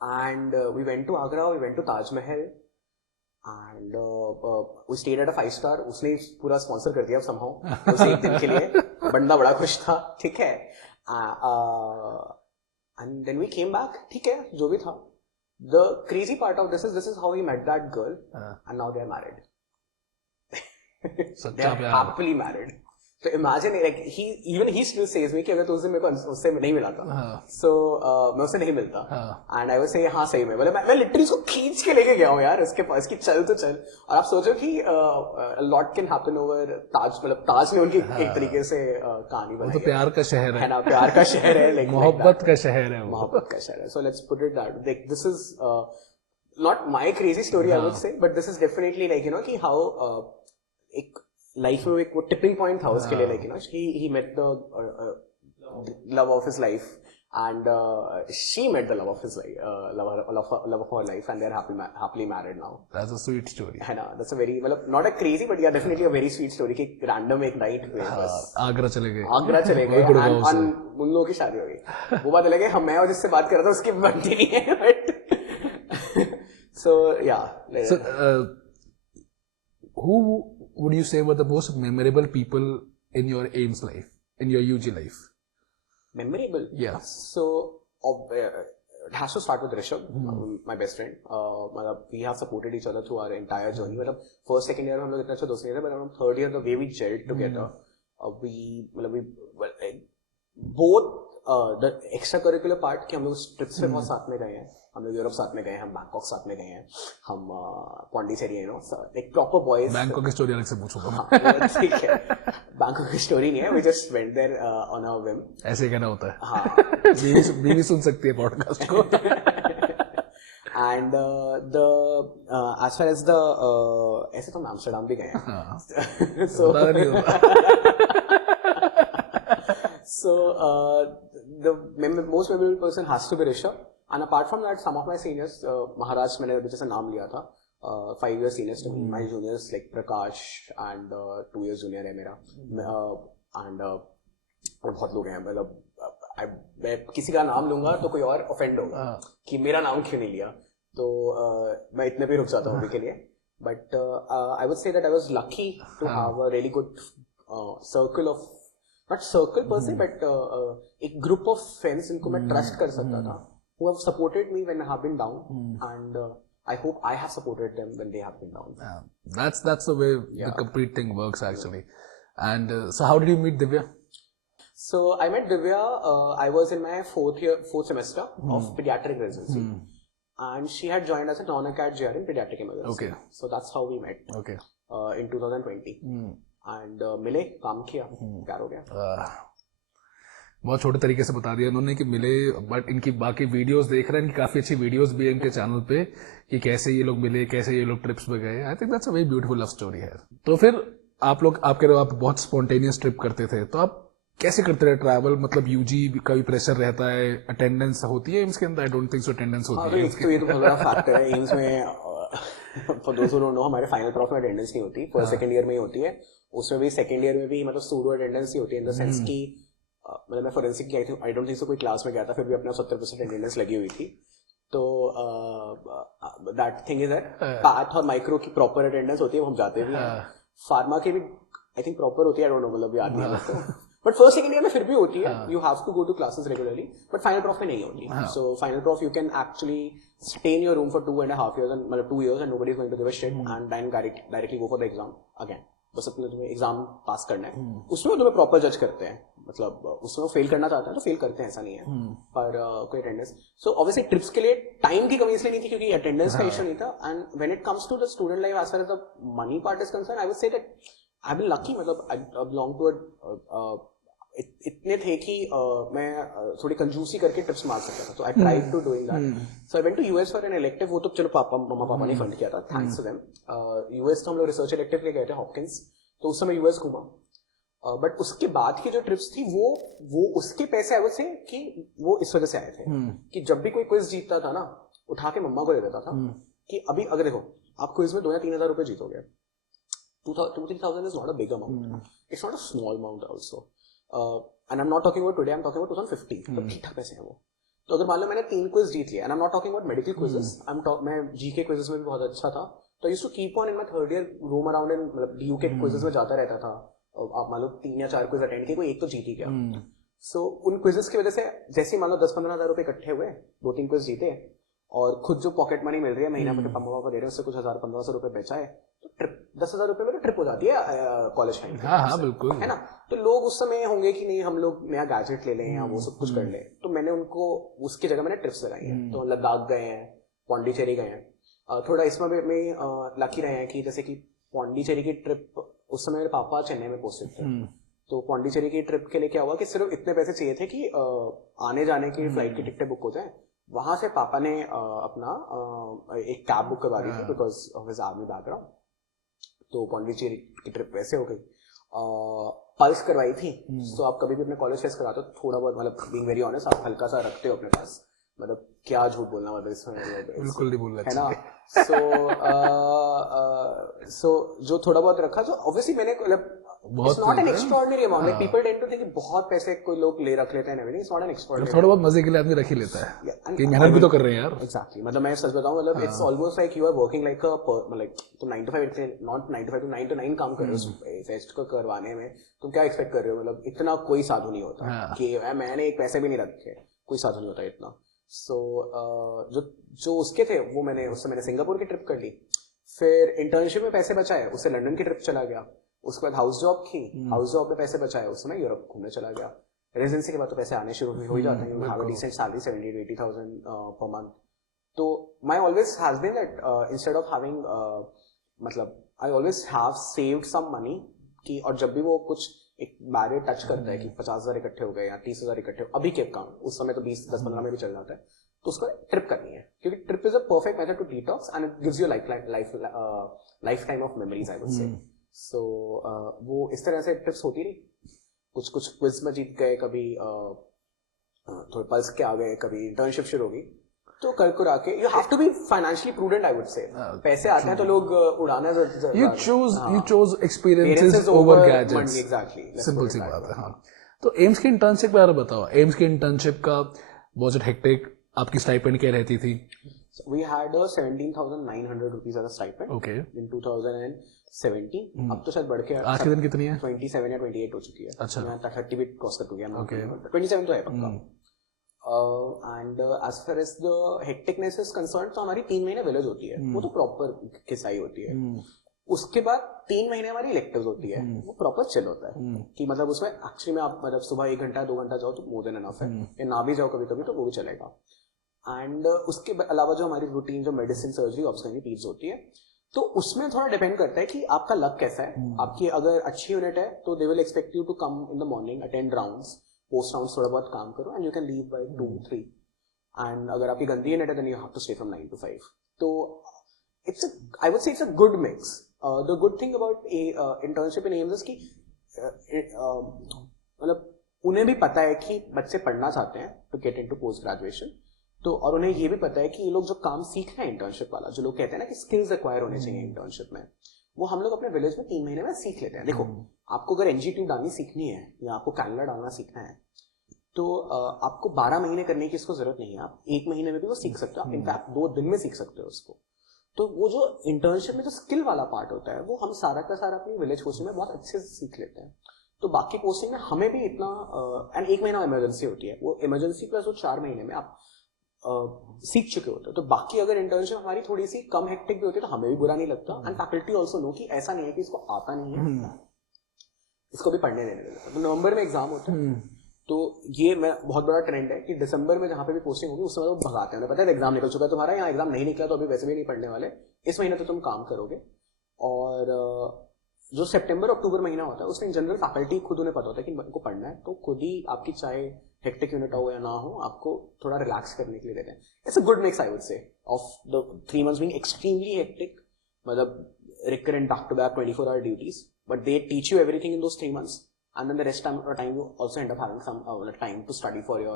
And we went to Agra, we went to Taj Mahal, and we stayed at a 5 star, उसने पूरा स्पॉन्सर कर दिया समहाउ उस एक दिन के लिए, बंदा बड़ा खुश था, ठीक है। And then we came back, ठीक है, जो भी था। The crazy part of this is how he met that girl, and now they are married. They are happily married. So imagine, like he still says me कि अगर तो उस दिन मेरे को उससे नहीं मिला था, so मैं उससे नहीं मिलता, and I was saying हाँ सही में, मतलब मैं literally उसको खींच के लेके गया हूँ यार, उसके पास की चल तो चल। और आप सोचो कि a lot can happen over ताज, मतलब ताज ने उनकी एक तरीके से कहानी बनाई है, तो प्यार का शहर है ना, प्यार का शहर है, like मोहब्बत का शहर है, मोहब्बत का शहर है। So let's put it that, like this is not my crazy story, I would say, but this is definitely like, you know, कि how एक लाइफ में एक वो टिपिंग पॉइंट था उसके लिए, like you know, he met the love of his life, and she met the love of his life, love of her life, and they are happily married now. That's a sweet story, है ना। That's a very, मतलब not a crazy but yeah definitely a very sweet story कि random एक night पे बस आगरा चले गए and उन लोगों की शादी हो गई। वो बात अलग है, हम मैं और जिससे बात कर रहा था उसकी बनती नहीं है, but so yeah. So who would you say were the most memorable people in your AIIMS life, in your UG life? Memorable? Yeah. So it has to start with Rishabh, my best friend. We have supported each other through our entire journey. मतलब first second year में हम लोग इतना अच्छा दोस्त नहीं थे, but around third year the way we gelled together, we both the extracurricular part कि हम लोग ट्रिप्स पे बहुत साथ में गए हैं, हम लोग यूरोप साथ में गए हैं, हम बैंकॉक साथ में गए हैं, हम पौंडीचेरी, यू नो, एक प्रॉपर बॉयज। बैंकॉक की स्टोरी अलग से पूछूंगा। हाँ ठीक है, बैंकॉक की स्टोरी नहीं है, we just went there on a whim। ऐसे कहना होता है। हाँ बीवी सुन सकती है पॉडकास्ट को। And as far as the ऐसे तो हम एम्स्टर्डम भी गए हैं, so so the most memorable person has to be Rishabh, and apart from that some of my seniors, Maharaj मैंने जैसे नाम लिया था, 5 years seniors to me, my juniors like Prakash and 2 years junior है मेरा, and बहुत लोग हैं, मतलब मैं किसी का नाम लूंगा तो कोई और ऑफेंड होगा कि मेरा नाम क्यों नहीं लिया, तो मैं इतने भी रुक जाता हूँ अभी के लिए, but I would say that I was lucky to have a really good circle of, not circle per se, but एक group of friends जिनको मैं trust कर सकता था, who have supported me when I have been down, and I hope I have supported them when they have been down. That's the way the complete thing works actually. And so how did you meet Divya? So I met Divya, I was in my fourth semester of pediatric residency, and she had joined as a non-acad JR in pediatric emergency. Okay. So that's how we met. Okay. In 2020. And मिले, काम किया, प्यार हो गया। बहुत छोटे तरीके से बता दिया उन्होंने कि मिले, बट इनकी बाकी वीडियोस देख रहे हैं, इनकी काफी अच्छी वीडियोस भी है इनके चैनल पे कि कैसे ये लोग मिले, कैसे ये लोग ट्रिप्स पे गए। I think that's a very beautiful love story है। तो फिर आप लोग, आप कह रहे हो आप बहुत स्पॉन्टेनियस ट्रिप करते थे, तो आप कैसे करते रहे ट्रैवल? मतलब यूजी का भी प्रेशर रहता है, अटेंडेंस होती है एम्स के अंदर? I don't think so attendance होती है। तो ये तो बहुत बड़ा फैक्टर है एम्स में। For those who don't know, हमारे फाइनल प्रॉफ में अटेंडेंस नहीं होती, फर्स्ट सेकंड ईयर में ही होती है। उसमें भी सेकंड ईयर में भी मतलब सूडो अटेंडेंस ही होती है, इन द सेंस कि मतलब मैं फोरेंसिक की आई डोंट थिंक सो कोई क्लास में गया था, फिर भी अपना 70% अटेंडेंस लगी हुई थी। तो that thing is that path और माइक्रो की प्रॉपर अटेंडेंस होती है, वो हम जाते भी हैं। फार्मा की भी आई थिंक प्रॉपर होती है, आई डोंट नो, मतलब याद नहीं है मेरे को। बट फर्स्ट सेकंड ईयर में फिर भी होती है, you have to go to classes regularly, but final prof में नहीं होती। So final prof you can actually stay in your room for 2.5 years, मतलब 2 years, and nobody is going to give a shit, and then directly go for the exam again. बस अपने तुम्हें exam पास करना है, उसमें तुम्हें प्रॉपर जज करते हैं, मतलब उसमें फेल करना चाहते हैं तो फेल करते हैं, ऐसा नहीं है। पर कोई अटेंडेंस, सो ऑब्वियसली ट्रिप्स के लिए टाइम की कमी इसलिए नहीं थी क्योंकि अटेंडेंस का इशू नहीं था। And when it comes to the student life as far as the money part is concern, I would say that I been lucky, मतलब आई बिलोंग टू इतने थे कि मैं थोड़ी कंजूसी करके ट्रिप्स मार सकता था, तो I tried to doing that. So I went to US for an elective, वो तो चलो मम्मा पापा ने फंड किया था, थैंक्स टू देम। यूएस तो हम लोग रिसर्च इलेक्टिव के गए थे हॉपकिंस, तो उस समय यूएस घूमा। बट उसके बाद की जो ट्रिप्स थी वो उसके पैसे आए थे कि वो इस वजह से आए थे कि जब भी कोई क्विज जीतता था ना, उठा के मम्मा को दे देता था कि अभी अगर देखो आप क्विज में 2 या 3 हजार रुपए जीतोगे, 2,000-3,000 is not a big amount. It's not a small amount also. And I'm not talking about today, I'm talking about 2015. तो ठीक ठाक पैसे हैं वो। तो अगर मान लो मैंने 3 क्विज जीत लिया, and I'm not talking about medical quizzes, मैं जीके क्विजेस में भी बहुत अच्छा था, तो I used to keep on in my third year roam around and मतलब DU के क्विजेस में जाता रहता था। आप मान लो 3 या 4 क्विज अटेंड किए, कोई एक तो जीत ही गया। सो उन क्विजेस की वजह से जैसे मान लो 10-15 हजार रुपए इकट्ठे हुए, 2-3 क्विज जीते, और खुद जो पॉकेट मनी मिल रही है महीना पर पापा दे रहे हैं, उससे कुछ 1,000-1,500 रुपए बचा है, तो ट्रिप 10,000 रुपए में तो ट्रिप हो जाती है कॉलेज टाइम। हाँ बिल्कुल, है ना। तो लोग उस समय होंगे कि नहीं हम लोग नया गैजेट ले लें या वो सब कुछ कर ले, तो मैंने उनको उसकी जगह मैंने ट्रिप्स लगाई हैं। तो लद्दाख गए हैं, पौंडीचेरी गए हैं, थोड़ा इसमें भी लकी रहे हैं कि जैसे कि पौंडीचेरी की ट्रिप, उस समय मेरे पापा चेन्नई में पोस्टेड थे, तो पौंडीचेरी की ट्रिप के लिए क्या हुआ कि सिर्फ इतने पैसे चाहिए थे कि आने जाने की फ्लाइट की टिकटें बुक हो जाए। वहां से पापा ने अपना एक कैब बुक करवा दी थी because of his army background, तो पौंडीचेरी की ट्रिप वैसे हो गई। पल्स करवाई थी, तो आप कभी भी अपने कॉलेज फेस्ट कराते हो तो थोड़ा बहुत, मतलब बीइंग वेरी ऑनेस्ट, आप हल्का सा रखते हो अपने पास, मतलब क्या झूठ बोलना, मतलब इसमें बिल्कुल नहीं बोलना है ना। सो जो थोड़ा बहुत रखा, तो ऑब्वियसली मैंने मतलब it's not an extraordinary amount, like people tend to think कि बहुत पैसे कोई लोग ले रख लेते हैं, everything it's not an extraordinary. थोड़ा बहुत मजे के लिए आदमी रख ही लेता है कि मेहनत भी तो कर रहे हैं यार। एग्जैक्टली, मतलब मैं सच बताऊं, मतलब it's almost like you are working like a, like तुम 9 to 5, not 9 to 5 to 9 to 9 काम कर रहे हो फेस्ट को करवाने में, तुम क्या एक्सपेक्ट कर रहे हो? मतलब इतना कोई साधु नहीं होता कि मैंने एक पैसे भी नहीं रखे, कोई साधु नहीं होता इतना। सो जो उसके थे वो मैंने उससे मैंने सिंगापुर की ट्रिप कर ली, फिर इंटर्नशिप में पैसे बचाए, उससे लंदन की ट्रिप चला गया, उसके बाद हाउस जॉब की, हाउस जॉब में पैसे बचाए, उसमें यूरोप घूमने चला गया। रेजिडेंसी के बाद तो पैसे आने शुरू हो ही जाते हैं, you have a decent salary 70 to 80,000 per month. तो my always has been that instead of having, मतलब I always have saved some money कि, और जब भी वो कुछ एक बैरियर टच करता है कि 50,000 इकट्ठे हो गए या 30,000 इकट्ठे हो, अभी के काम, उस समय तो 20-10-15 में भी चल जाता है, तो उसको ट्रिप करनी है, क्योंकि trip is a perfect method to detox and it gives you life time of memories, I would say. So वो इस तरह से ट्रिप्स होती रही, कुछ क्विज में जीत गए, कभी थोड़े पल्स के आ गए, कभी इंटर्नशिप शुरू हो गई, तो कर कर आके you have to be financially prudent, I would say. पैसे आते हैं तो लोग उड़ाना, you choose experiences over gadgets, exactly, simple सी बात है। हाँ, तो एम्स की इंटर्नशिप के बारे में बताओ। एम्स की इंटर्नशिप का वाज इट हेक्टिक? आपकी स्टाइपेंड क्या रहती थी? We had a 17,900 rupees as a stipend okay. in 2017. अब तो शायद बढ़ के आज के दिन कितनी है? 27 या 28 हो चुकी है। अच्छा, मैं 30 भी क्रॉस कर चुकी है। 27 तो है पक्का। And as far as the hecticness is concern, तो हमारी 3 महीने विलेज होती है, वो तो प्रॉपर किसाई होती है। उसके बाद 3 महीने हमारी इलेक्टिव्स होती है, वो प्रॉपर चिल होता है कि मतलब उसमें एक्चुअली में आप मतलब सुबह 1 घंटा 2 घंटा जाओ तो मोर देन एनफ है, या ना भी जाओ कभी कभी तो वो भी चलेगा। एंड उसके अलावा जो हमारी रूटीन जो मेडिसिन, सर्जरी, ऑब्स्टेट्रिक्स होती है, तो उसमें थोड़ा डिपेंड करता है कि आपका लक कैसा है। आपकी अगर अच्छी यूनिट है तो they will expect you to come in the morning, attend rounds, post round थोड़ा बहुत काम करो and you can leave by 2-3 and अगर आपकी गंदी नेट है then you have to stay from 9 to 5. तो I would say it's a good mix. The good thing about internship in AIIMS is कि मतलब उन्हें भी पता है कि बच्चे पढ़ना चाहते हैं to get into post graduation. तो और उन्हें ये भी पता है कि ये लोग जो काम सीख रहे हैं इंटर्नशिप वाला, जो लोग कहते हैं ना कि स्किल्स एक्वायर होने चाहिए इंटर्नशिप में, वो हम लोग अपने विलेज में 3 महीने में सीख लेते हैं. देखो आपको अगर NG ट्यूब डालनी सीखनी है या आपको कैनला डालना सीखना है तो आपको 12 महीने करने की इसको जरूरत नहीं है. आप 1 महीने में भी वो सीख सकते हो. आप इनफैक्ट 2 दिन में सीख सकते हो उसको. तो वो जो इंटर्नशिप में जो स्किल वाला पार्ट होता है वो हम सारा का सारा अपनी विलेज पोस्टिंग में बहुत अच्छे से सीख लेते हैं. तो बाकी पोस्टिंग में हमें भी इतना एंड 1 महीना इमरजेंसी होती है, वो इमरजेंसी प्लस वो 4 महीने में आप सीख चुके होते हो. तो बाकी अगर इंटर्नशिप हमारी थोड़ी सी कम हेक्टिक भी होती है तो हमें भी बुरा नहीं लगता. एंड फैकल्टी ऑल्सो नो कि ऐसा नहीं है कि इसको आता नहीं है, इसको भी पढ़ने देने देता. तो नवंबर में एग्जाम होता है. तो ये बहुत बड़ा ट्रेंड है कि दिसंबर में जहाँ पे भी पोस्टिंग होगी उस समय वो भगाते हैं. पता है एग्जाम निकल चुका है तुम्हारा, यहाँ एग्जाम नहीं निकला तो अभी वैसे भी नहीं पढ़ने वाले, इस महीने तो तुम काम करोगे. और जो सितंबर अक्टूबर महीना होता है उसमें इन जनरल फैकल्टी खुद उन्हें पता होता है कि इनको पढ़ना है, तो खुद ही आपकी चाहे हेक्टिक यूनिट हो या ना हो आपको थोड़ा रिलैक्स करने के लिए देते हैं. It's a good mix I would say of the 3 months being extremely hectic, मतलब recurrent back to back 24-hour duties, but they teach you everything in those 3 months. And then the rest of the time you also end up having some time to study for your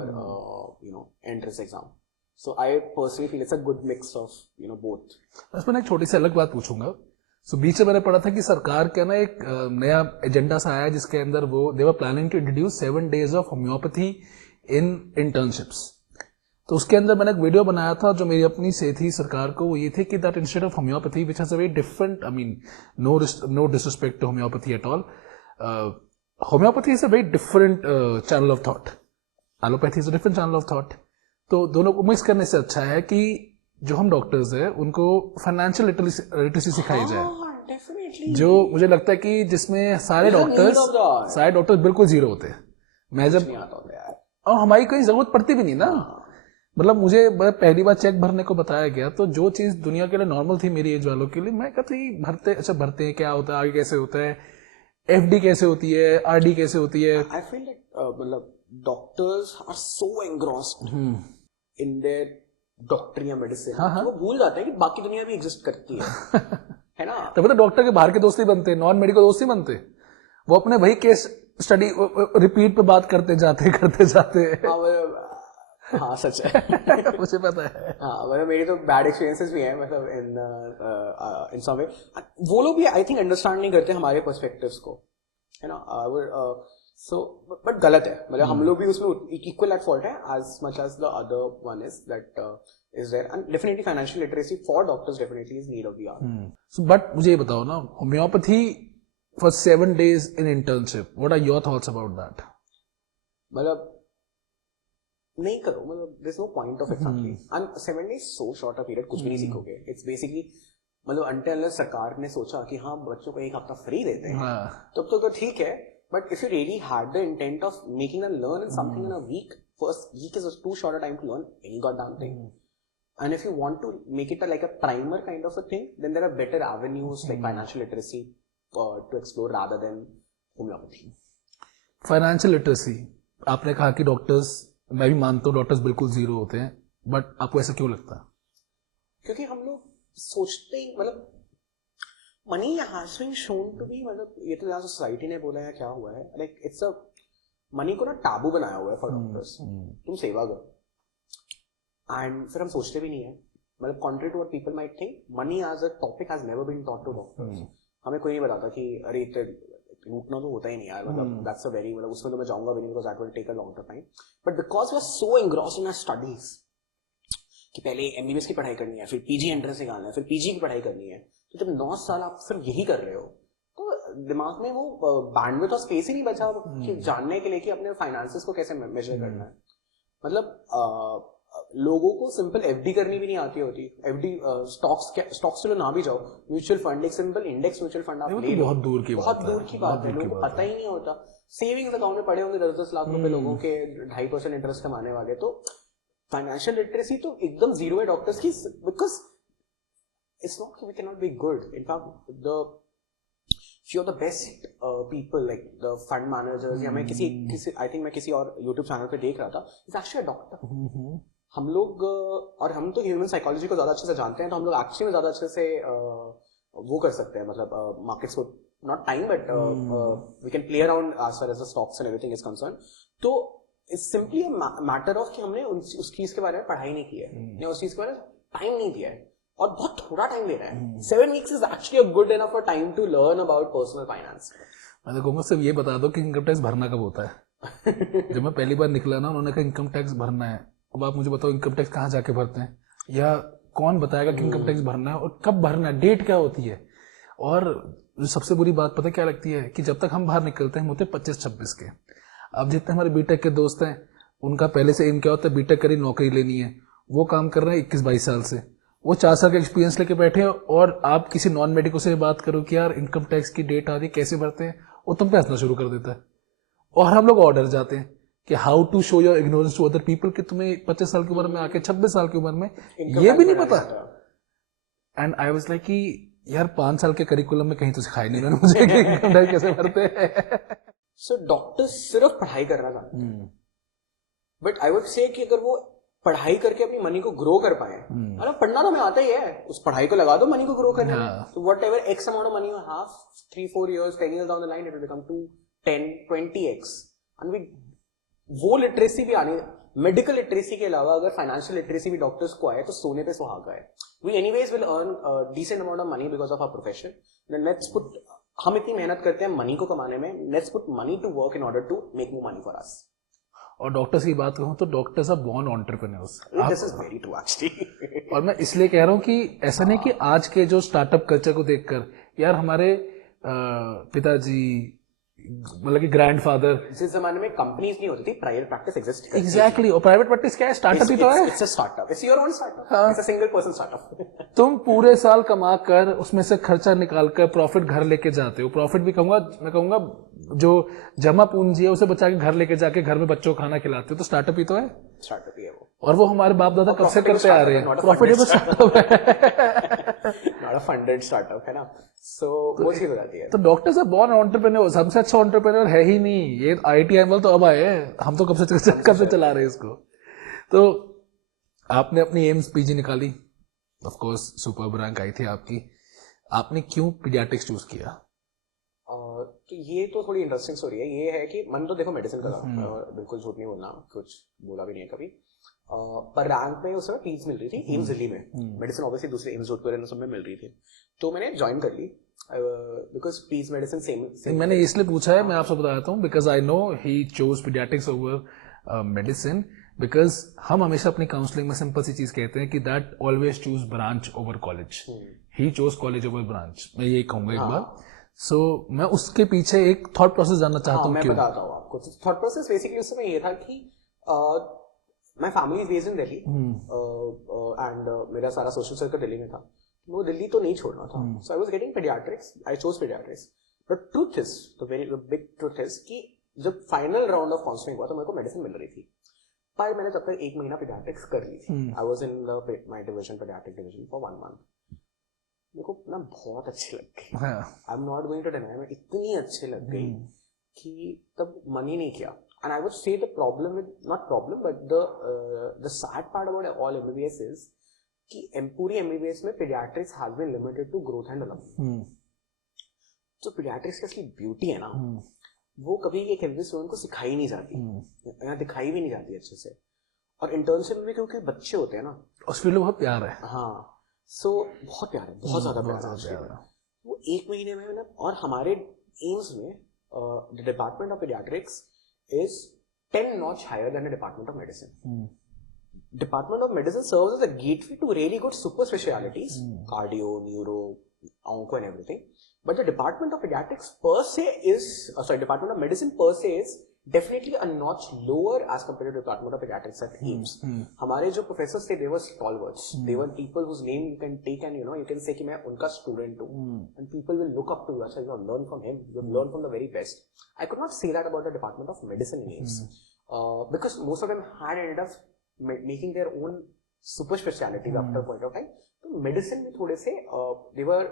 entrance exam. So I personally feel it's a good mix of both. इसमें एक छोटी सी अलग बात पूछूंगा. सो बीच में मैंने पढ़ा था कि सरकार का ना एक नया एजेंडा सा आया जिसके अंदर वो they were planning to introduce 7 days of homeopathy in internships. तो उसके अंदर मैंने एक वीडियो बनाया था जो मेरी अपनी से थी सरकार को, वो ये थे कि that instead of homeopathy which has a very different, I mean no disrespect to homeopathy at all, homeopathy is a very different channel of thought. Allopathy is a different channel of thought. तो दोनों को mix करने से अच्छा है कि जो हम डॉक्टर्स हैं उनको फाइनेंशियल लिटरेसी सिखाई जाए. Definitely. जो मुझे लगता है कि जिसमें सारे डॉक्टर्स बिल्कुल जीरो होते हैं. मैं जब और हमारी कोई जरूरत पड़ती भी नहीं ना. मतलब मुझे पहली बार चेक भरने को बताया गया तो जो चीज दुनिया के लिए नॉर्मल थी मेरी एज वालों के लिए, मैं कहती भरते हैं क्या होता है, आगे कैसे होता है, FD कैसे होती है, RD कैसे होती है. I feel that मतलब doctors are so engrossed in their doctor या medicine वो भूल जाते हैं कि बाकी दुनिया भी एग्जिस्ट करती है ना. तब तो डॉक्टर के बाहर के दोस्त ही बनते, नॉन मेडिकल दोस्त ही बनते. वो अपने वही केस स्टडी रिपीट पे बात करते जाते. हाँ सच है. मुझे पता है. हाँ मतलब मेरी तो बैड एक्सपीरियंसेस भी हैं, मतलब इन सम वे. वो लोग भी आई थिंक अंडरस्टैंड नहीं करते हमारे पर्सपेक्टिव्स को, है ना. सो बट गलत है, मतलब हम लोग भी उसमें इक्वल एट फॉल्ट है as much as the other one is that is there. And definitely financial literacy for doctors definitely is need of the hour. So but मुझे ये बताओ ना, homeopathy for 7 days in internship, what are your thoughts about that? मतलब नहीं करो, मतलब there's no point of it actually. And 7 days so short a period, कुछ भी नहीं सीखोगे. It's basically मतलब until सरकार ने सोचा कि हाँ बच्चों को 1 हफ्ता फ्री देते हैं तब तो ठीक है. But if you really had the intent of making them learn in something in a week, first week is too short a time to learn any goddamn thing. And if you want to make it like a primer kind of a thing, then there are better avenues like financial literacy to explore rather than homeopathy. Financial literacy, आपने कहा कि doctors, मैं भी मानता हूँ doctors बिल्कुल zero होते हैं, बट आपको ऐसा क्यों लगता है? क्योंकि हम लोग सोचते ही मतलब money has been shown to be, मतलब ये तो सोसाइटी ने बोला है क्या हुआ है, लाइक इट्स अ मनी को ना टाबू बनाया हुआ है फॉर डॉक्टर्स. तुम सेवा करो एंड फिर हम सोचते भी नहीं है, मतलब contrary to what people might think, money as a topic has never been taught to doctors. हमें कोई नहीं बताता कि अरे लूटना तो होता ही नहीं यार, मतलब दैट्स अ वेरी, मतलब उसमें तो मैं जाऊंगा भी नहीं because that will take a long time. But because we are so engrossed in our studies कि पहले MBBS की पढ़ाई करनी है, फिर PG एंट्रेंस निकालना है, फिर PG की पढ़ाई करनी है, तो जब 9 साल आप सिर्फ यही कर रहे हो तो दिमाग में वो बैंडविड्थ और स्पेस ही नहीं बचा कि जानने के लिए कि अपने फाइनेंसेस को कैसे मेजर करना है. मतलब लोगों को सिंपल FD करनी भी नहीं आती होती. FD स्टॉक्स चलो ना भी जाओ, म्यूचुअल फंड, एक सिंपल इंडेक्स म्यूचुअल फंड आप ले लो, बहुत दूर की बात है. लोगों को पता ही नहीं होता. सेविंग्स अकाउंट में पड़े होंगे 10-10 लाख रुपए लोगों के 2.5% इंटरेस्ट कमाने वाले. तो फाइनेंशियल लिटरेसी तो एकदम जीरो है डॉक्टर्स की, because it's not we cannot be good. In fact, the few of the best people like the fund managers, या मैं किसी I think मैं किसी और YouTube channel पे देख रहा था, is actually a doctor. हम लोग और हम तो ह्यूमन साइकोलॉजी को ज्यादा अच्छे से जानते हैं, तो हम लोग एक्चुअली में ज्यादा अच्छे से वो कर सकते हैं, मतलब मार्केट्स को not time but we can play around as far as the stocks and everything is concern. तो it's simply a matter of कि हमने उस चीज के बारे में पढ़ाई नहीं की है या उस चीज के बारे में टाइम नहीं दिया है, और बहुत थोड़ा टाइम दे रहा है. 7 weeks is actually a good enough time to learn about personal finance. मैं तो कहूँगा सिर्फ ये बता दो कि इनकम टैक्स भरना कब होता है. जब मैं पहली बार निकला ना, उन्होंने कहा इनकम टैक्स भरना है. अब आप मुझे बताओ इनकम टैक्स कहाँ जाके भरते हैं, या कौन बताएगा कि इनकम टैक्स भरना है और कब भरना है, डेट क्या होती है. और सबसे बुरी बात पता क्या लगती है कि जब तक हम बाहर निकलते हैं हम होते 25-26 के. अब जितने हमारे बीटेक के दोस्त हैं उनका पहले से एम क्या होता है, बीटेक करी नौकरी लेनी है. वो काम कर रहे हैं 21-22 साल से, वो 4 साल का एक्सपीरियंस लेके बैठे हैं, और आप किसी नॉन मेडिको से बात करो कि यार इनकम टैक्स की डेट आ रही कैसे भरते हैं, वो तुम पे हंसना शुरू कर देता है. और हम लोग ऑर्डर जाते हैं कि how to show your ignorance to other people, कि तुम्हें 25 साल की उम्र में आके 26 साल की उम्र में ये भी नहीं पता. एंड आई वाज लाइक कि यार 5 साल के करिकुलम में कहीं तो सिखाया नहीं उन्होंने मुझे कि इनकम टैक्स कैसे भरते हैं. सो डॉक्टर सिर्फ पढ़ाई करना चाहते हैं, बट आई वुड से कि अगर वो पढ़ाई करके अपनी मनी को ग्रो कर पाए, मतलब पढ़ना तो हमें आता ही है, उस पढ़ाई को लगा दो मनी को ग्रो करने में, तो what ever x amount of money you have 3-4 years 10 years down the line it will become 2 10 20x. And we वो लिटरेसी भी आने, मेडिकल लिटरेसी के अलावा अगर फाइनेंशियल लिटरेसी भी डॉक्टर्स को आए तो सोने पे सुहागा है. We anyways will earn decent amount of money because of our profession. Let's put, हम इतनी मेहनत करते हैं मनी को कमाने में, let's put money to work in order to make more money for us. और डॉक्टर्स की बात कहूँ तो doctors are born entrepreneurs. This is very true actually. और मैं इसलिए कह रहा हूँ कि ऐसा नहीं कि आज के जो स्टार्टअप कल्चर को देखकर यार हमारे पिताजी, मतलब कि ग्रैंडफादर, जिस जमाने में कंपनीज नहीं होती थी, प्राइवेट प्रैक्टिस एग्जिस्ट. एग्जैक्टली. और प्राइवेट प्रैक्टिस क्या है, स्टार्टअप ही तो है. It's a startup, it's your own startup, it's a single person startup. तुम पूरे साल कमा कर उसमें से खर्चा निकाल कर प्रॉफिट घर लेके जाते हो. प्रॉफिट भी कहूंगा, मैं कहूंगा जो जमा पूंजी है उसे बचा के घर लेके जाके घर में बच्चों को खाना खिलाते हो, तो स्टार्टप ही तो है. स्टार्टअप ही है वो, और वो हमारे बाप दादा कब से करते आ रहे हैं. प्रॉफिटेबल स्टार्टअप है, नॉट अ फंडेड स्टार्टअप, है ना. सो वो चीज हो जाती है. तो डॉक्टर्स आर बॉर्न एंटरप्रेन्योर. सबसे अच्छा एंटरप्रेन्योर है ही नहीं ये. IIT-IIML तो अब आए, हम तो कब से चला रहे हैं इसको. तो आपने अपनी एम्स पीजी निकाली, ऑफ कोर्स सुपर रैंक आई थी आपकी. आपने क्यों पीडियाट्रिक्स चूज किया? तो ये तो थोड़ी इंटरेस्टिंग स्टोरी है. ये है कि मन तो देखो मेडिसिन का था, बिल्कुल झूठ नहीं बोलना, कुछ बोला भी नहीं है कभी. पर रैंक में उस समय पीज मिल रही थी एम्स दिल्ली में. मेडिसिन ऑब्वियसली दूसरे एम्स जोधपुर सब में मिल रही थी, तो मैंने ज्वाइन कर ली बिकॉज पीज मेडिसिन सेम. मैंने इसलिए पूछा है, मैं आपसे बताता हूँ, because I know he chose paediatrics over medicine, because हम हमेशा अपनी काउंसलिंग में सिंपल सी चीज कहते हैं कि that always choose branch over college. He chose college over branch. मैं यही कहूंगा एक बार. सो मैं उसके पीछे एक थॉट प्रोसेस जानना चाहता हूँ. मैं बताता हूँ आपको. थॉट प्रोसेस बेसिकली उस समय ये था कि my family is based in Delhi and मेरा सारा सोशल सर्कल दिल्ली में था. वो दिल्ली तो नहीं छोड़ना था. So I was getting paediatrics, I chose paediatrics. But truth is, the very big truth is कि जब फाइनल राउंड ऑफ काउंसलिंग हुआ तो मेरे को मेडिसिन मिल रही थी, पर मैंने तब तक 1 महीना पीडियाट्रिक्स कर ली थी. I was in my division, paediatric division, for 1 month. मेरे को ना बहुत अच्छी लग गई. I am not going to deny, मैं इतनी अच्छी लग गई कि तब मन ही नहीं किया. And I would say the problem with, not problem but the sad part about all MBBS is कि पूरी MBBS में paediatrics has been limited to growth and development. जो पीडियाट्रिक्स की असली ब्यूटी है ना, वो कभी एक MBBS स्टूडेंट को सिखाई नहीं जाती, या दिखाई भी नहीं जाती अच्छे से. और इंटर्नशिप में क्योंकि बच्चे होते हैं ना, उस फील्ड में बहुत प्यार है. हाँ, सो बहुत प्यार है, बहुत ज्यादा प्यार है. वो 1 महीने में ना, और हमारे एम्स में the department of paediatrics is 10 notch higher than the Department of Medicine. Department of Medicine serves as a gateway to really good super specialities, cardio, neuro, onco and everything. But the Department of Pediatrics per se is, Department of Medicine per se is definitely a notch lower as compared to the Department of Pediatrics at AIIMS. हमारे जो professors थे, they were stalwarts. They were people whose name you can take and you can say कि मैं उनका student हूँ. And people will look up to you. अच्छा, you have learned from him. You have learned from the very best. I could not say that about the Department of Medicine in AIIMS. Because most of them had ended up making their own super specialties after a point of time. तो medicine में थोड़े से they were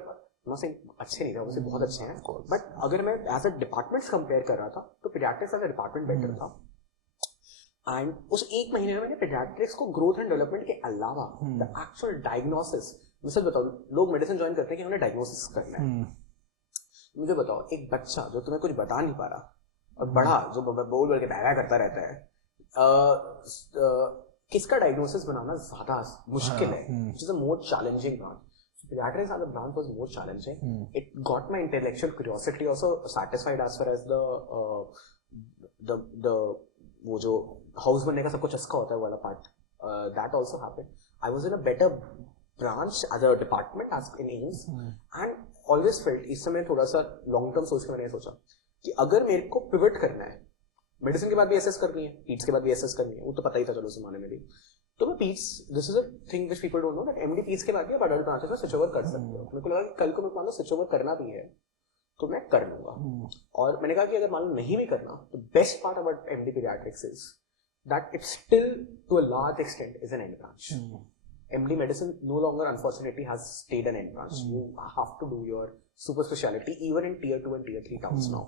अच्छे नहीं थे, मुझे बहुत अच्छे हैं, बट अगर मैं एज अ डिपार्टमेंट्स कंपेयर कर रहा था तो paediatrics as a department better था। एंड उस एक महीने में मैंने पीडियाट्रिक्स को ग्रोथ एंड डेवलपमेंट के अलावा द एक्चुअल डायग्नोसिस, मैं सच बताऊं, लोग मेडिसिन ज्वाइन करते हैं कि उन्हें डायग्नोसिस करना है। मुझे बताओ, एक बच्चा जो तुम्हें कुछ बता नहीं पा रहा और बड़ा जो बोल बोल के बहरा करता रहता है, किसका डायग्नोसिस बनाना ज्यादा मुश्किल है, which is a more challenging branch. So pediatrics as a branch was more challenging. It got my intellectual curiosity also satisfied as far as the वो जो हाउस बनने का सबको चस्का होता है वाला part, that also happened. I was in a better branch as a department as in AIIMS and always felt, इस समय थोड़ा सा लॉन्ग टर्म सोच के मैंने सोचा कि अगर मेरे को पिवट करना है, मेडिसिन के बाद भी एसएस करनी है, पीट्स के बाद भी एसएस करनी है, वो तो पता ही था चलो उस जमाने में भी, तो मैं Pitt's, this is a thing which people don't know that MD Pitt's के बाद भी आप अडल्ट ब्रांचेस में स्विच ओवर कर सकते हो। मेरे को लगा कि कल को मेरे को मान लो स्विच ओवर करना भी है तो मैं कर लूंगा, और मैंने कहा कि अगर मान लो नहीं भी करना तो best part about MD paediatrics is that it still to a large extent is an end branch. MD medicine no longer unfortunately has stayed an end branch. You have to do your super specialty even in tier 2 and tier 3 towns now.